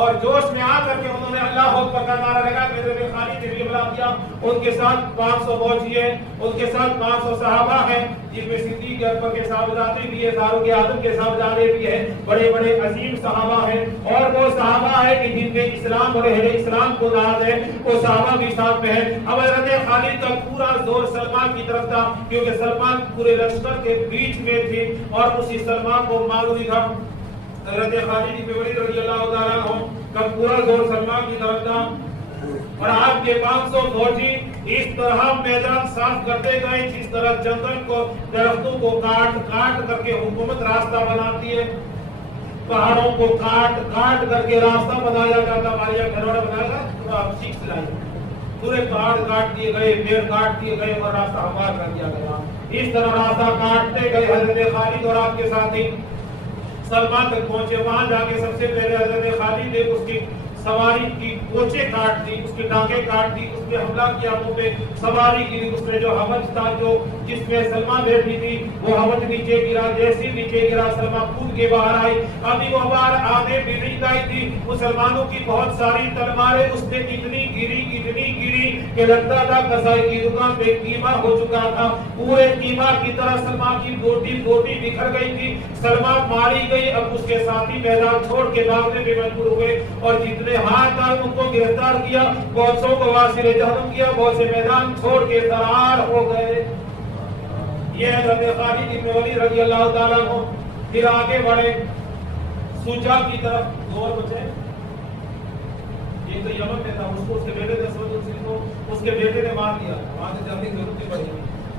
اور جوش میں آ کر کے انہوں نے اللہ اکبر کا نعرہ لگا کہ حضرت خالد نے بھی حملہ کیا. ان کے ساتھ 500 فوجی ہیں, ان کے ساتھ 500 صحابہ ہیں, جن میں صدیق اکبر کے صاحبزادے بھی ہیں, فاروق اعظم کے صاحبزادے بھی ہیں, بڑے بڑے عظیم صحابہ ہیں. اور وہ صحابہ ہیں کہ جن میں اسلام اور اہل اسلام کو ناز ہے, وہ صحابہ بھی ساتھ میں ہیں. اب حضرت خالد کا پورا زور سلمان کی طرف تھا, کیونکہ سلمان پورے لشکر کے بیچ میں تھے اور اسی سلمان کو معلوم تھا حضرت خالد بن ولید رضی اللہ تعالیٰ عنہ کا پورا زور سلمان کی طرف تھا. اور آپ کے 500 فوجی اس طرح میدان صاف کرتے گئے جس طرح جنگل کو درختوں کو کاٹ کاٹ کر کے حکومت راستہ بناتی ہے, پہاڑوں کو کاٹ کاٹ کر کے راستہ بنایا جاتا. ہمارے یہاں گھروڑا بنایا گا تو آپ سیکھ سلائیے, پورے پہاڑ کاٹ دیے گئے, پیڑ کاٹ دیے گئے اور راستہ ہموار کر دیا گیا. اس طرح راستہ کاٹتے گئے حضرت خالد اور آپ کے ساتھی سلمان تک پہنچے. وہاں جا کے سب سے پہلے حضرت خالد نے اس کی سواری کی کوچے کاٹ دی, اس کی ٹانگیں کاٹ دی, اس نے حملہ کیا منہ پہ سواری کی. اس نے جو حوض تھا جو جس میں سلمہ بیٹھی تھی وہ حوض نیچے گرا, جیسے نیچے گرا سلمہ کود کے باہر آئی. ابھی وہ باہر آنے بھی نہیں آئی تھی, مسلمانوں کی بہت ساری تلواریں اس نے اتنی گری کہ لگتا تھا کسائی کی دکان پہ قیمہ ہو چکا تھا. پورے قیمہ کی طرح سلمہ کی بوٹی بکھر گئی تھی, سلمہ ماری گئی. اب اس کے ساتھی میدان چھوڑ کے بھاگنے پہ مجبور ہوئے اور جتنے ہاتھ آئے ان کو گرفتار کیا, بہت سو کو واصل جہنم کیا, بہت سے میدان چھوڑ کے فرار ہو گئے. یہ حضرت خالد بن ولید رضی اللہ تعالیٰ عنہ پھر آگے بڑھے سوجا کی طرف. دور بچے, یہ تو یمن میں تھا, اس کو اس کے بیٹے اس کے بیٹے نے مار دیا, وہاں سے جلدی ضرورت نہیں پڑی.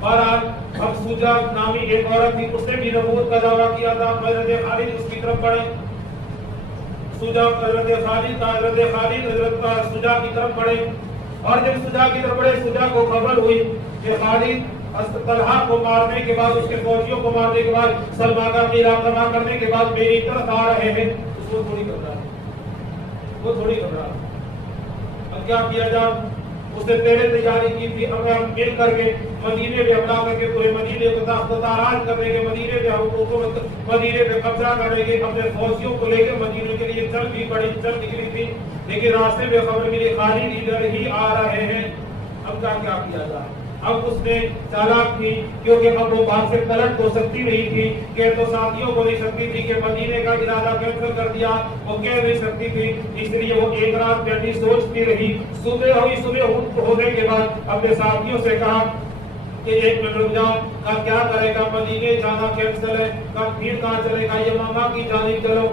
بہرحال اب سوجا نامی ایک عورت تھی, اس نے بھی نبوت کا دعویٰ کیا تھا. حضرت خالد اس کی طرف بڑھے, سوجا حضرت خالد سوجا کی طرف بڑھے. اور جب سوجا کی طرف بڑھے, سوجا کو خبر ہوئی کہ خالد طلحہ کو مارنے کے بعد, اس کے فوجیوں کو مارنے کے بعد, سلمہ کا قلعہ تباہ کرنے کے بعد میری طرف آ رہے ہیں. اس کو تھوڑی گھبرا. اب کیا کیا جائے, اس نے پہلے تیاری کی تھی, ہم مل کر کے مدینے پہ حملہ کر کے پورے مدینے کو تاراج کر دیں گے, مدینے پہ حکومت مدینے پہ قبضہ کریں گے. اپنے فوجیوں کو لے کے مدینے کے لیے چل نکلی تھی, لیکن راستے میں خبر ملی خالد ادھر ہی آ رہے ہیں. اب کیا کیا جائے. اب اس نے چالاک تھی, کیونکہ اب وہ بات سے پلٹ تو سکتی نہیں تھی, کہ تو ساتھیوں کو نہیں سکتی تھی کہ مدینے کا ارادہ کینسل کر دیا, وہ کہہ نہیں سکتی تھی. اس لیے وہ ایک رات بیٹھی سوچتی رہی. صبح ہونے کے بعد اپنے ساتھیوں سے کہا کہ ایک منٹ رک جاؤ, کیا کرے گا, مدینے جانا کینسل ہے, پھر کہاں چلے گا, یہ ماما کی جانب چلو,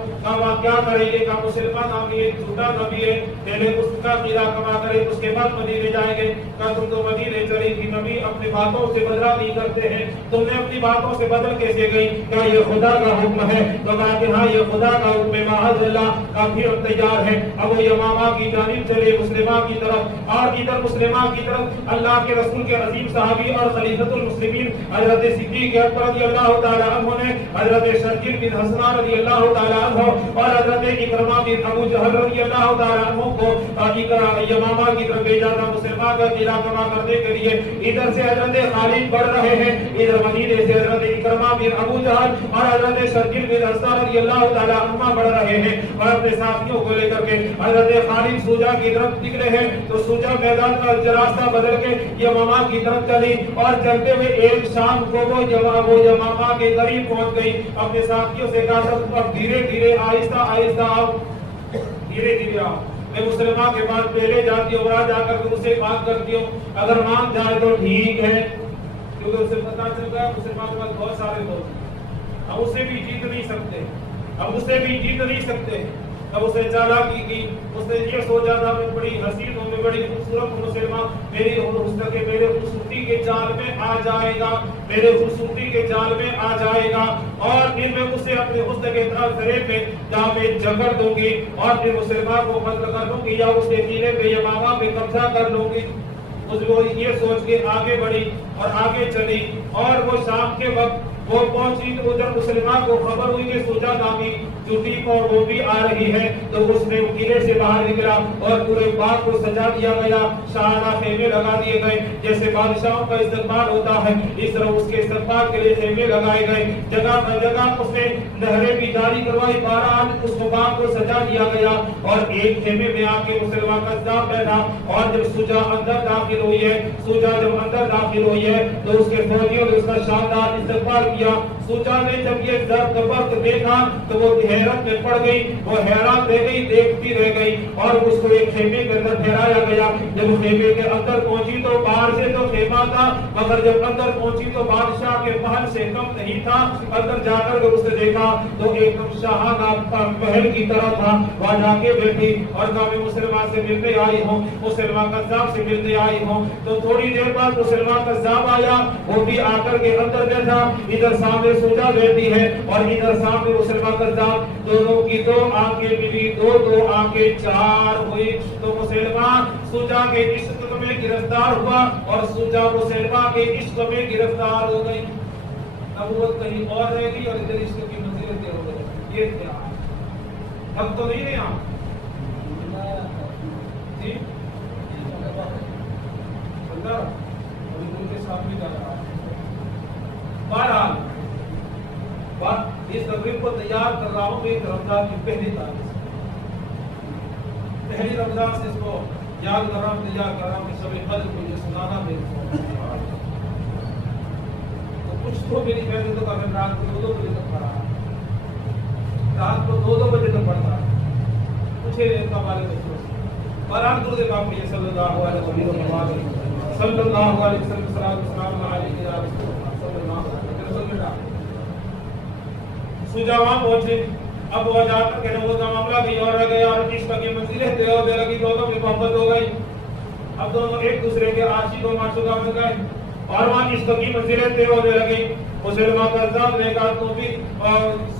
کیا کریں گے, مسلمان آدمی ہے, جھوٹا نبی ہے, پہلے اس کا قلعہ کما کرے, اس کے بعد مدینے جائیں گے. تم تو مدینے چلی تھی, نبی اپنی باتوں سے بدلا نہیں کرتے ہیں, تم نے اپنی باتوں سے بدل کیسے گئی, کیا یہ خدا کا حکم ہے؟ تو کہا کہ ہاں یہ خدا کا حکم ہے, معاذ اللہ, کافی تیار ہے. اب وہ یمامہ کی جانب چلے, مسلمہ کی طرف. اور ادھر مسلمہ کی طرف اللہ کے رسول کے عظیم صحابی اور خلیفۃ المسلمین حضرت صدیق اکبر رضی اللہ تعالی عنہ نے حضرت شرجیل بن حسنہ رضی اللہ تعالی عنہ اور حضرت اکرمہ بن ابو جہل رضی اللہ تعالی عنہ کو یمامہ کی طرف بھیجا تھا مسلمہ کا قلعہ کما کرنے کے لیے. ادھر سے حضرت خالد بڑھ رہے ہیں, ادھر مدینے سے حضرت اکرمہ بن ابو جہل اور حضرت شرجیل بن حسنہ رضی اللہ تعالی عنہ بڑھ رہے ہیں. اور اپنے ساتھیوں کو لے کر کے حضرت خالد سوجا کی طرف نکلے ہیں, تو سوجا میدان کا راستہ بدل کے یمامہ کی طرف چلی. اور چلتے ہوئے ایک شام کو وہ یمامہ کے قریب پہنچ گئی. اپنے ساتھیوں سے کہا اب دھیرے دھیرے آہستہ آؤ, دھیرے دھیرے آؤ, میں مسلمان کے پاس پہلے جاتی ہوں, وہاں جا کر اس سے بات کرتی ہوں, اگر مان جائے تو ٹھیک ہے, کیونکہ اسے پتا چل گیا مسلمان کے پاس بہت سارے لوگ ہیں, اب اسے بھی جیت نہیں سکتے. اب اس نے چالاکی کی, اس نے یہ سوچا تھا میں بڑی حسین ہوں, میں بڑی خوبصورت مسلمان, میری خوبصورتی کے جال میں آ جائے گا, اور پھر میں اسے اپنے حسن کے سرے پہ جہاں میں جکڑ دوں گی, اور پھر مسلمان کو قتل کر لوں گی, یا اس کے قلعے پہ یمامہ پہ قبضہ کر لوں گی. وہ یہ سوچ کے آگے بڑھی اور آگے چلی. اور وہ شام کے وقت وہ پہنچی تو ادھر مسلمان کو خبر ہوئی کہ سوجا نامی جوتی اور وہ بھی آ رہی ہے, تو اس نے قلعے سے باہر نکلا اور پورے باغ کو سجا دیا گیا, شاہانہ خیمے لگا دیے گئے, جیسے بادشاہوں کا استقبال ہوتا ہے اس طرح اس کے استقبال کے لیے خیمے لگائے گئے. جگہ پر جگہ اس نے نہریں بھی جاری کروائی, بہرحال اس کو کو سجا دیا گیا اور ایک خیمے میں آ کے مسلمان قذاب بیٹھا. اور جب سجا اندر داخل ہوئی ہے، سجا جب اندر داخل ہوئی ہے تو اس کے فوجیوں نے اس کا شاندار استقبال کیا. سجا نے جب یہ ضرب دیکھا تو وہ حیرت میں پڑ گئی، وہ حیران رہ گئی، دیکھتی رہ گئی اور اس کو ایک خیمے کے اندر ٹھہرایا گیا. جب خیمے کے اندر پہنچی تو باہر سے تو خیمہ تھا، مگر جب اندر پہنچی تو بادشاہ کے محل سے کم نہیں تھا. اندر جا کر اس نے دیکھا تو ایک دم شاہانہ محل کی طرح تھا. وہاں جا کے بیٹھی اور کہا میں مسلمان سے ملنے آئی ہوں، مسلمان قذاب سے ملنے آئی ہوں. تو تھوڑی دیر بعد مسلمان قذاب آیا، وہ بھی آ کر کے اندر بیٹھا. ادھر سامنے سجا بیٹھی ہے اور ادھر سامنے مسلمان قذاب. دونوں کی دو آنکھیں ملی، دو آنکھیں چار ہوئی. تو مسلمان سجا کے عشق میں گرفتار ہوا اور سجا مسلمان کے عشق میں گرفتار ہو گئی. نبوت کہیں اور رہ گئی اور ادھر عشق کی منزلیں ہو گئی. یہ کیا ہے؟ اب تو نہیں ہے یہاں جی بندہ ابھی ان کے ساتھ بھی جا رہا ہے. بہرحال اس تقریب کو تیار کر رہا ہوں میں رمضان کی پہلی تاریخ سے، پہلی رمضان سے اس کو یاد کر رہا ہوں، تیار کر رہا ہوں کہ سب قدر کو یہ سنانا میرے تو کچھ تو میری فیصلے تو کافی رات کو 2 بجے تک پڑھا، رات کو 2 بجے تک پڑھتا ہے. پوچھے ان کا بارے میں قرآن درود پاک میں صلی اللہ علیہ وسلم صلی اللہ علیہ وسلم صلاۃ والسلام علیہ یا رسول اللہ صلی اللہ علیہ وسلم. سجا وہاں پہنچے. اب وہ جا کر کے نبوت کا معاملہ کہیں اور رہ گیا اور عشق کی منزلیں طے ہونے لگی. دونوں میں محبت ہو گئی. اب دونوں ایک دوسرے کے عاشق و معشوقہ بن گئے اور وہاں عشق کی منزلیں طے ہونے لگی. مسلمان قذاب نے کہا تو بھی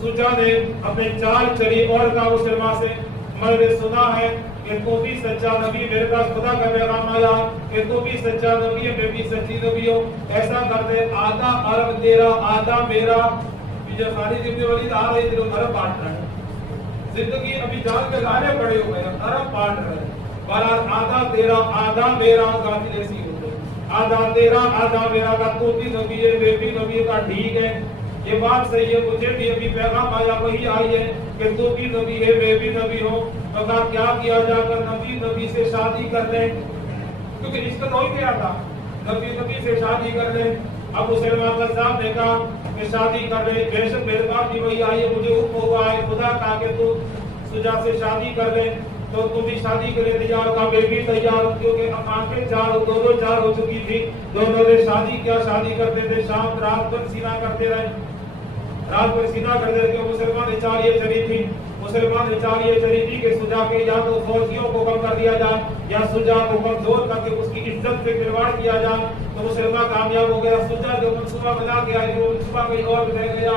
سجا نے اپنے چال چلی اور کہا مسلمان سے میں نے سنا ہے کہ تو بھی سچا نبی، میرے پاس خدا کا پیغام آیا کہ تو بھی سچا نبی ہے، میں بھی سچی نبی ہوں. ایسا کر دے آدھا عرب تیرا آدھا میرا. جب ساری زندگی والی آ رہی تھی عرب بانٹ رہے ہیں، زندگی ابھی جان کے گانے پڑے ہوئے ہیں، عرب بانٹ رہے ہیں. بہرحال آدھا تیرا آدھا میرا غافل ایسی ہو گئی. آدھا تیرا آدھا میرا کا تو بھی نبی ہے میں بھی نبی کا. ٹھیک ہے یہ بات صحیح ہے، مجھے بھی ابھی پیغام آیا وہی آئی ہے کہ تو بھی نبی ہے میں بھی نبی ہوں. تو کہا کیا کیا جا کر نبی سے شادی کر لیں، کیونکہ رشتہ ہو ہی گیا تھا، نبی سے شادی کر لیں. اب مسلمان قذاب نے کہا کہ شادی کر لیں. بے شک میرے پاس بھی وہی آئی ہے، مجھے حکم ہوا ہے خدا کہا کہ تو سجا سے شادی کر لیں. تو تم بھی شادی کے لیے تیار ہو؟ میں بھی تیار ہوں، کیونکہ آنکھیں دونوں چار ہو چکی تھی. دونوں نے شادی کیا، شادی کرتے تھے شام رات بھر سینا کرتے رہے، رات بھر سینا کرتے رہے. مسلمان نے چال یہ چلی تھی، مسلمان نے چال یہ چلی تھی کہ سجا کے یا تو فوجیوں کو کم کر دیا جائے یا سجا کو کمزور کر کے اس کی عزت پہ کھلواڑ کیا جائے. تو مسلمان کامیاب ہو گیا. سجا جو منصوبہ بنا کے آئے وہ منصوبہ کہیں اور رہ گیا.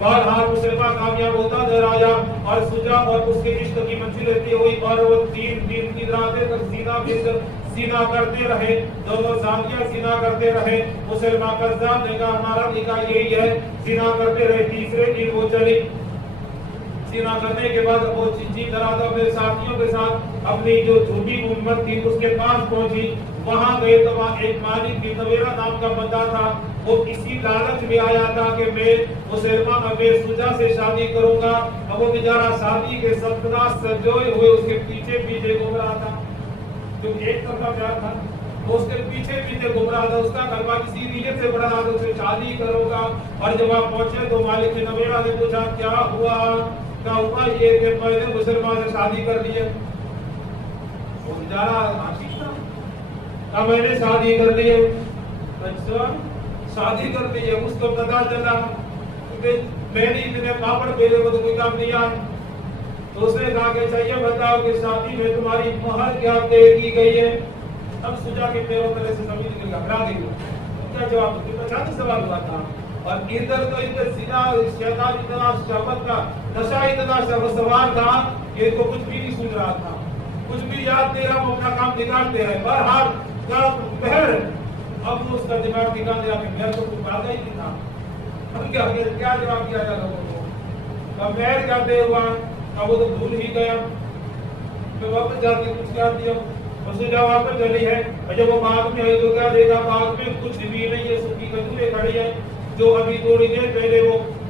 بہرحال مسلمان کامیاب ہوتا نظر آیا اور سجا اور اس کے عشق کی منزل رہتی ہوئی اور وہ 3 دن کی راتیں تک سینا کرتے رہے، دونوں زانیاں سینا کرتے رہے. مسلمان قذاب نے کہا ہمارا نکاح یہی ہے، سینا کرتے رہے. تیسرے دن وہ چلی. سینا کرنے کے بعد وہ چیچی درادا اپنے ساتھیوں کے ساتھ اپنی جو جھوٹی امت تھی اس کے پاس پہنچی. وہاں گئے تو وہاں ایک مالک بن نویرہ نام کا بندہ تھا. وہ اسی لالچ میں آیا تھا کہ میں مسلمان میں سجا سے شادی کروں گا. اب وہ بیچارہ شادی کے سپنا سجوئے ہوئے اس کے پیچھے پیچھے گھوم رہا تھا، جو ایک طرفہ پیار تھا وہ اس کے پیچھے پیچھے گھوم رہا تھا. اس کا قلبہ کسی نیت سے بڑھ رہا تھا اسے شادی کروں گا. اور جب آپ پہنچے تو مالک بن نویرہ نے پوچھا کیا ہوا؟ کیا ہوا یہ کہ میں نے مسلمان سے شادی کر لی ہے. وہ بیچارہ عاشق تھا، کہا میں نے شادی کر لی ہے. اچھا شادی کر لی ہے. اس کو پتا چلا کہ میں نے اتنے پاپڑ پہلے کو تو کوئی کام نہیں آیا. تو اس نے کہا کہ چاہیے بتاؤ کہ شادی میں تمہاری مہر کیا طے کی گئی ہے. اب سجا کے پیروں تلے سے زمین نکل گھبرا گئی. کیا جواب دیا؟ 50 سوال ہوا تھا. اور ادھر تو ادھر سینا شیطان اتنا شہوت کا نشہ اتنا سوار تھا کہ ان کو کچھ بھی نہیں سن رہا تھا، کچھ بھی یاد نہیں رہا. وہ اپنا کام بگاڑتے رہے. بہرحال کا بہر اب اس کا دماغ نکال دیا کہ میں تو کچھ بات ہی نہیں تھا. ہم کیا جواب دیا جائے لوگوں کو؟ اب بہر جاتے ہوا اب وہ تو بھول ہی گیا. تو واپس جاتے کچھ کیا دیا سجا واپس چلی ہے. اور جب وہ باغ میں ہے تو کیا دیکھا باغ میں کچھ بھی نہیں ہے، سوکھی کھجوریں کھڑی ہیں جو ابھی تھوڑی دیر پہلے وہ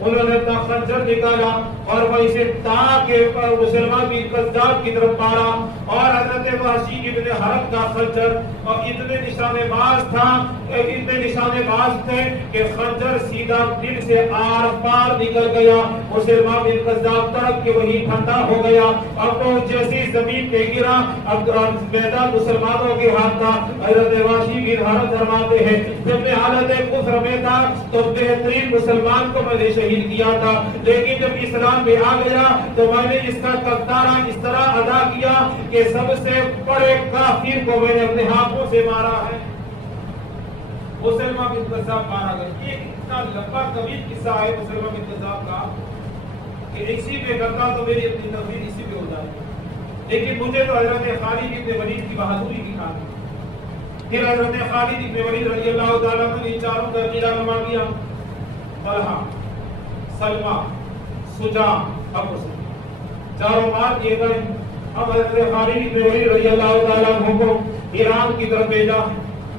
انہوں نے اپنا خنجر نکالا اور وہیں سے تاک کے مسلمان بن کذاب کی طرف مارا اور حضرت وحشی ابن حرب کا خنجر اور اتنے نشانے باز تھا، اتنے نشانے باز تھے کہ خنجر سیدھا دل سے آر پار نکل گیا، مسلمان بن کذاب تڑپ کے وہی پھٹا ہو گیا۔ اب وہ جیسی زمین پہ گرا، اب میدان مسلمانوں کے ہاتھ تھا۔ حضرت وحشی بن حرب فرماتے ہیں جب میں حالت کفر میں تھا تو بہترین مسلمان کو میں نے شہید کیا تھا، لیکن جب اسلام میں آ گیا تو میں نے اس کا کفارہ اس طرح ادا کیا کہ سب سے بڑے کافر کو میں نے اپنے ہاتھوں سے مارا ہے۔ مسلمان بن کذاب مارا گیا۔ ایک اتنا لمبا طویل قصہ ہے مسلمان بن کذاب کا کہ اسی پہ کرتا تو میری اپنی تفصیل اسی پہ ہو جاتی، لیکن مجھے تو حضرت خالد بن ولید کی بہادری کی کہانی۔ پھر حضرت خالد بن ولید رضی اللہ تعالیٰ عنہ نے چاروں کا قلعہ نما دیا، طلحہ، سلمہ، شجاع، ابو سفیان، چاروں مار دیے گئے۔ اب حضرت خالد بن ولید رضی اللہ تعالیٰ عنہ کو ایران کی طرف بھیجا۔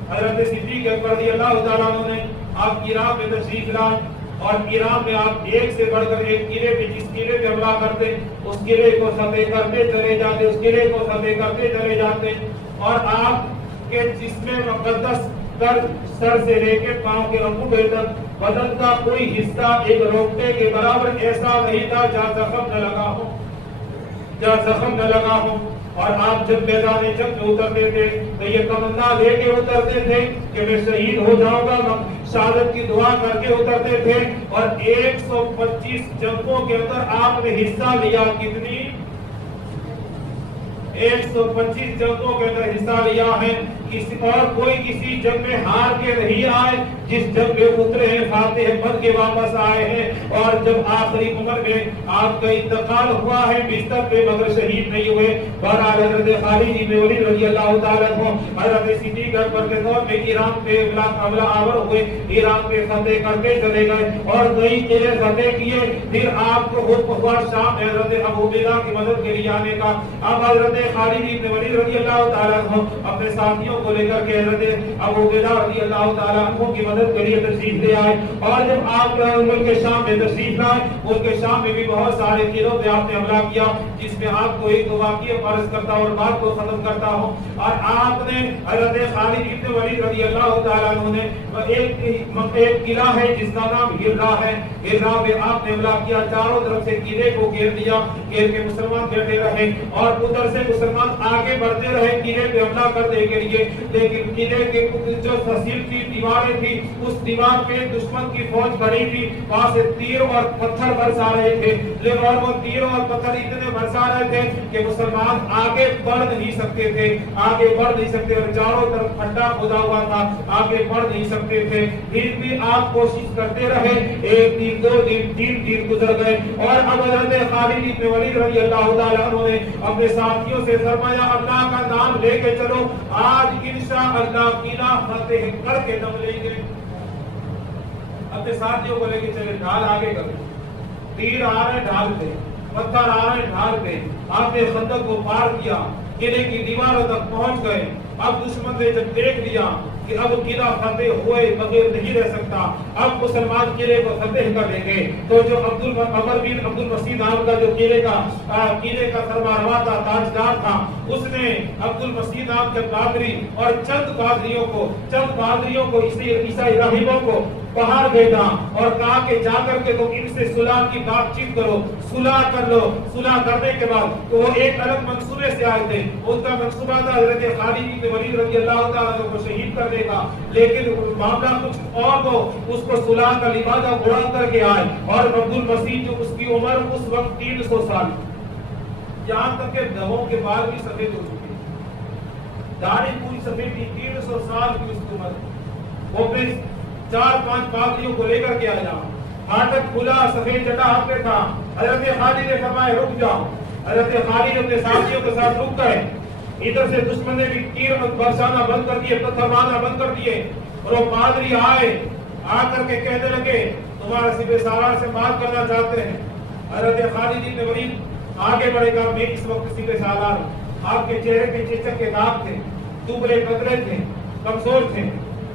حضرت صدیق اکبر رضی اللہ تعالیٰ عنہ نے آپ ایران میں تشریف لائے اور ایران میں آپ ایک سے بڑھ کر ایک قلعے پہ جس قلعے پہ حملہ کرتے اس قلعے کو فتح کرتے چلے جاتے، اس قلعے کو فتح کرتے چلے جاتے، اور آپ کے جسم مقدس در سر سے لے کے پاؤں کے انگوٹھے تک بدن کا کوئی حصہ ایک روکتے کے برابر ایسا نہیں تھا جہاں زخم نہ لگا ہو، جہاں زخم نہ لگا ہو۔ اور آپ جب میدان جنگ میں اترتے تھے تو یہ تمنا لے کے اترتے تھے کہ میں شہید ہو جاؤں گا، شہادت کی دعا کر کے اترتے تھے۔ اور 125 جنگوں کے اندر آپ نے حصہ لیا، کتنی؟ 125 جنگوں کے اندر حصہ لیا ہے۔ اور کوئی کسی جنگ میں ہار کے نہیں آئے، جس جنگ میں اترے ہیں فاتح بن کے واپس آئے ہیں۔ اور جب آخری عمر میں آپ کا انتقال ہوا ہے بستر پہ مگر شہید نہیں ہوئے۔ بہرحال حضرت خالد بن ولید رضی اللہ تعالیٰ عنہ حضرت صدیق اکبر کے دور میں ایران پہ حملہ آور ہوئے، ایران پہ فتح کرتے چلے گئے اور کئی قلعے فتح کیے۔ پھر آپ کو حکم ہوا شام میں حضرت ابو عبیدہ کی مدد کے لیے آنے کا۔ اب حضرت خالد بن ولید رضی اللہ تعالیٰ عنہ اپنے ساتھیوں کو لے کر کے حضرت ابو عبیدہ رضی اللہ تعالیٰ عنہ کی مدد کے لیے تشریف لے آئے۔ اور جب آپ ملک شام میں تشریف لائے، ملک شام میں بھی بہت سارے قلعوں پہ آپ نے حملہ کیا، جس میں آپ کو ایک واقعہ عرض کرتا ہوں اور بات کو ختم کرتا ہوں۔ اور آپ نے حضرت خالد بن ولید رضی اللہ تعالیٰ عنہ نے ایک قلعہ ہے جس کا نام ہرہ ہے، ہرہ میں آپ نے حملہ کیا، چاروں طرف سے قلعے کو گھیر دیا، گھیر کے مسلمان بیٹھے رہے اور ادھر سے مسلمان آگے بڑھتے رہے قلعے پہ حملہ کرنے کے لیے، لیکن قلعے کے جو فصیل کی دیواریں تھی اس دیوار پہ دشمن کی فوج کھڑی تھی، وہاں سے تیر اور پتھر برسا رہے تھے، اور وہ تیر اور پتھر اتنے برسا رہے تھے کہ مسلمان آگے بڑھ نہیں سکتے تھے، آگے بڑھ نہیں سکتے، اور چاروں طرف کھڈا کھدا ہوا تھا، آگے بڑھ نہیں سکتے تھے۔ پھر بھی آپ کوشش کرتے رہے، ایک دن، دو دن، تین دن گزر گئے اور اب حضرت خالد بن ولید رضی اللہ تعالیٰ عنہ نے اپنے ساتھیوں سے فرمایا اللہ کا نام لے کے چلو، آج انشاءاللہ قلعہ فتح کر کے دم لیں گے۔ اپنے ساتھیوں کو لے کے چلے، ڈھال آگے کرو، تیر آ رہے ڈھال پہ، پتھر آ رہے ڈھال پہ، آپ نے خندق کو پار کیا، قلعے کی دیواروں تک پہنچ گئے۔ اب دشمن نے جب دیکھ لیا کہ اب قلعہ فتح ہوئے بغیر نہیں رہ سکتا، اب مسلمان قلعے کو فتح کر لیں گے، تو جو عمر بن عبد المسیح نام کا جو قلعے کا فرمانروا تھا، تاجدار تھا، اس نے عبد المسیح نام کے پادری اور چند پادریوں کو عیسائی راہبوں کو باہر بھیجا اور کہا کہ جا کر کے تم ان سے صلح کی بات چیت کرو، صلح کر لو۔ صلح کرنے کے بعد تو وہ ایک الگ منصوبے سے آئے تھے، ان کا منصوبہ تھا حضرت خالد بن ولید رضی اللہ تعالیٰ عنہ کو شہید کرنے کا، لیکن معاملہ کچھ اور تو اس کو صلح کا لبادہ اڑا کر کے آئے۔ اور عبد المسیح جو اس کی عمر اس وقت 300 سال، یہاں تک کہ دھووں کے بال بھی سفید ہو چکے، داڑھی پوری سفید تھی، 300 سال کی اس کی عمر۔ وہ پھر 4-5 پادریوں کو لے کر کے آیا، پھاٹک کھلا، سفید چٹا ہاتھ پہ تھا۔ حضرت خالد نے فرمایا رک جاؤ، حضرت خالد اپنے ساتھیوں کے ساتھ رک گئے۔ ادھر سے دشمن نے بھی تیر برسانا بند کر دیے، پتھر مارنا بند کر دیے، اور وہ پادری آئے، آ کر کے کہنے لگے تمہارا سپہ سالار سے بات کرنا چاہتے ہیں۔ حضرت خالد بن ولید آگے بڑھے گا، میں اس وقت سپہ سالار ہوں، آپ کے چہرے پہ چیچک کے داغ تھے، دبلے پتلے تھے، کمزور تھے،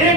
1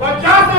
50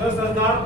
10,000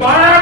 12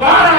12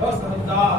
10,000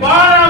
12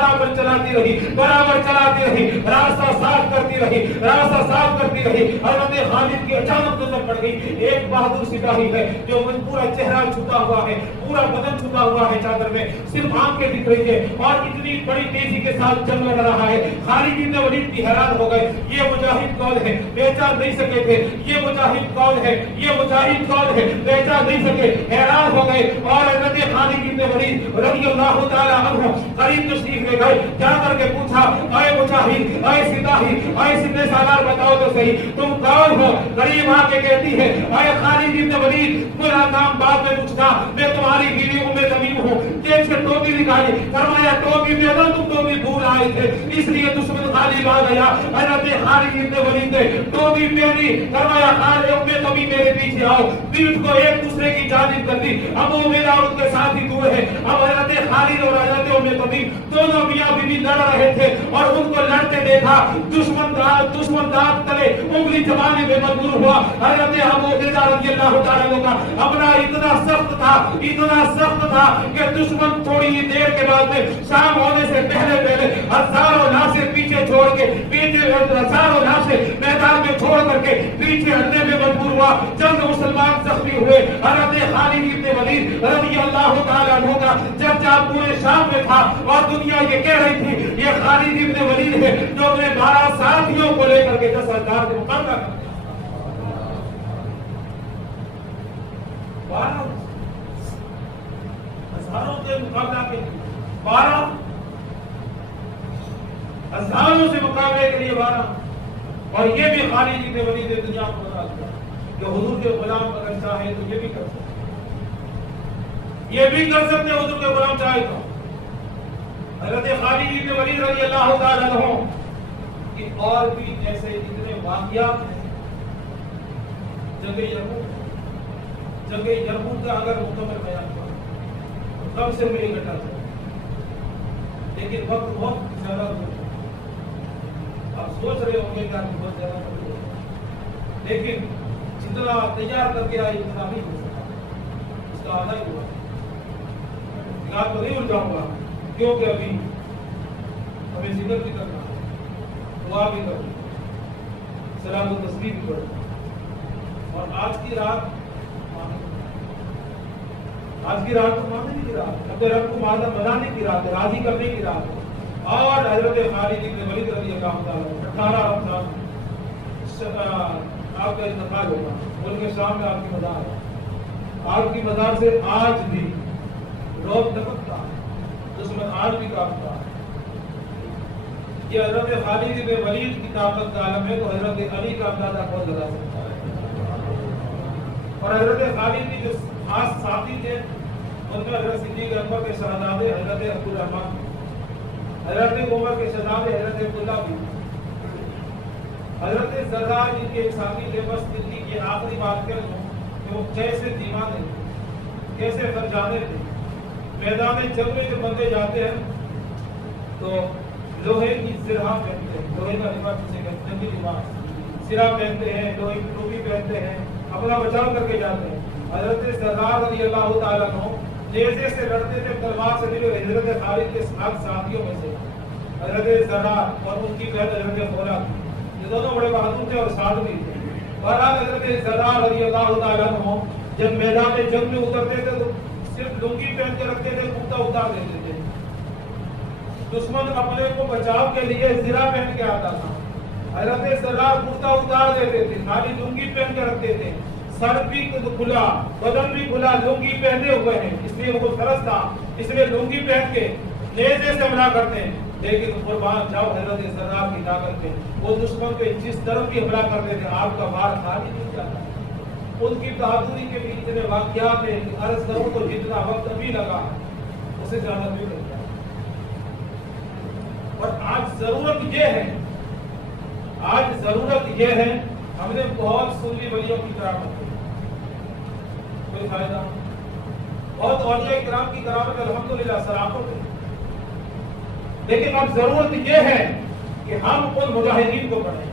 برابر چلاتی رہی، برابر چلاتی رہی، راستہ صاف کرتی رہی، راستہ صاف کرتی رہی۔ حضرت خالد کی اچانک نظر پڑ گئی، ایک بہادر سپاہی ہے جو پورا چہرہ چھپا ہوا ہے، پورا بدن چھپا ہوا ہے چادر میں، صرف آنکھیں دکھ رہی ہے اور اتنی بڑی تیزی کے ساتھ جنگ لڑ رہا ہے۔ خالد بن ولید بھی حیران ہو گئے، یہ مجاہد کون ہے؟ پہچان نہیں سکے تھے، یہ مجاہد کون ہے؟ یہ مجاہد کون ہے؟ پہچان نہیں سکے، حیران ہو گئے۔ اور حضرت خالد بن ولید رضی اللہ تعالی عنہ قریب تشریف لے گئے، جا کر کے پوچھا، اے مجاہد، اے سپاہی، اے سپہ سالار، بتاؤ تو صحیح تم کون ہو؟ قریب آ کے کہتی ہے، اے خالد بن ولید، میرا نام بعد میں پوچھنا، میں تمہاری بیوی تمیم ہوں۔ جیب سے ٹوپی نکالی، فرمایا ٹوپی میں نہ تم ٹوپی بھول آئے تھے، اس لیے دشمن غالب آ گیا۔ حضرت خالد بن ولید نے ٹوپی پہنی، فرمایا خالد تمہیں میرے پیچھے آؤ، پیٹھ کو ایک دوسرے کی جانب کر دی۔ اب وہ میرا اور ان کے ساتھ ہی دور ہے۔ اب حضرت خالد اور حضرت تمیم دونوں میاں بیوی لڑ رہے تھے اور ان کو لڑتے دیکھا، دشمن دانت تلے انگلی چبانے میں مجبور ہوا۔ حضرت ابو عبیدہ رضی اللہ تعالیٰ عنہ کا اپنا اتنا سخت تھا کہ دشمن تھوڑی ہی دیر کے بعد میں شام ہونے سے پہلے ہزاروں لاشیں پیچھے چھوڑ کے ہزاروں لاشیں میدان میں چھوڑ کر کے پیچھے ہٹنے میں مجبور ہوا۔ چند مسلمان زخمی ہوئے۔ حضرت خالد بن ولید رضی اللہ تعالیٰ عنہ کا چرچا پورے شام میں تھا اور دنیا یہ کہہ رہی تھی یہ خالد بن ولید ہے جو اپنے 12 ساتھیوں کو لے کر کے 10,000 سے مقابلہ کرتا۔ 12 ہزاروں سے مقابلہ کے لیے 12 ہزاروں سے مقابلے کے لیے 12، اور یہ بھی خالد بن ولید نے دنیا کو بتا دیا کہ حضور کے غلام اگر چاہے تو یہ بھی کر سکتے، یہ بھی کر سکتے حضور کے غلام چاہے تو۔ حضرت خالد بن ولید رضی اللہ تعالیٰ عنہ کہ اور بھی ایسے اتنے واقعات ہیں۔ جنگ یرموک کا اگر مکمل بیان ہوا کب سے میری گھٹنا سے، لیکن وقت بہت زیادہ ہو گیا۔ آپ سوچ رہے ہوں گے کہ بہت زیادہ ہو گیا، لیکن جتنا تیار کر کے آئے اتنا نہیں ہو سکا، اس کا آدھا ہی ہوا۔ یاد تو نہیں الجھاؤں گا کیونکہ ابھی ہمیں ذکر بھی کرنا ہے، دعا بھی کرنا، سلام و تسبیح بھی کرنا، اور آج کی رات تو ماننے کی رات، اپنے رب کو منانے کی رات ہے، راضی کرنے کی رات ہے۔ اور حضرت خالد بن ولید رضی اللہ تعالیٰ 18 رمضان آپ کا انتقال ہوگا، ملک شام میں آپ کی مزار ہے۔ آپ کی مزار سے آج بھی روب دپکتا ہے، دشمن آج بھی کاپتا ہے۔ یہ حضرت خالد بن ولید کی طاقت کا عالم ہے، تو حضرت علی کا اندازہ کون لگا سکتا ہے؟ اور حضرت خالد کی جو خاص ساتھی تھے ان میں حضرت صدیق اکبر کے شہزادے حضرت عبدالرحمن، حضرت عمر کے شہزادے حضرت عبداللہ بھی، حضرت زرار جن کے ایک ساتھی تھے۔ بس دل کی یہ آخری بات کر دوں کہ وہ کیسے دیوانے تھے، کیسے فرجانے تھے۔ میدان جنگ میں جب بندے جاتے ہیں تو لوہے کی سرہا پہنتے ہیں، لوہے کا لباس جسے کہتے ہیں، جنگی لباس، سرہا پہنتے ہیں، لوہے کی ٹوپی پہنتے ہیں، اپنا بچاؤ کر کے جاتے ہیں۔ حضرت زرار رضی اللہ تعالیٰ عنہ نیزے سے لڑتے تھے، تلوار سے نہیں، حضرت خالد کے ساتھیوں میں سے حضرت زرار اور ان کی بہن حضرت خولا تھی، یہ دونوں بڑے بہادر تھے اور ساتھ بھی تھے۔ بہرحال حضرت زرار رضی اللہ تعالیٰ عنہ جب میدان جنگ میں اترتے تھے تو صرف لنگی پہن کے رکھتے تھے، کرتا اتار دیتے تھے۔ دشمن اپنے کو بچاؤ کے لیے زرہ پہن کے آتا تھا، حضرت زرار کرتا اتار دیتے تھے، خالی لنگی پہن کے رکھتے تھے، سر بھی کھلا، بدن بھی کھلا، لنگی پہنے ہوئے ہیں، اس لیے وہ فرض تھا، اس لیے لنگی پہن کے نیزے سے حملہ کرتے ہیں۔ لیکن قربان جاؤ حضرت زرار کی طاقت پہ، وہ دشمن پہ جس طرف بھی حملہ کرتے تھے آپ کا وار خالی نہیں جاتا۔ ان کی بہادری کے بھی اتنے واقعات ہیں کہ عرض کروں تو جتنا وقت ابھی لگا اسے زیادہ بھی لگتا ہے۔ اور آج ضرورت یہ ہے ہم نے بہت سنی ولیوں کی کرامت کوئی فائدہ، بہت اولیاء کرام کی کرامت الحمدللہ سرافت ہے، لیکن اب ضرورت یہ ہے کہ ہم ان مجاہدین کو پڑھیں،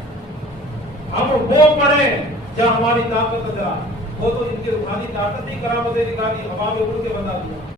ہم وہ پڑھیں جہاں ہماری طاقت نظر آئے۔ وہ تو ان کی روحانی طاقت ہی کرامتیں نکالی، ہوا میں اڑ کے بتا دیا۔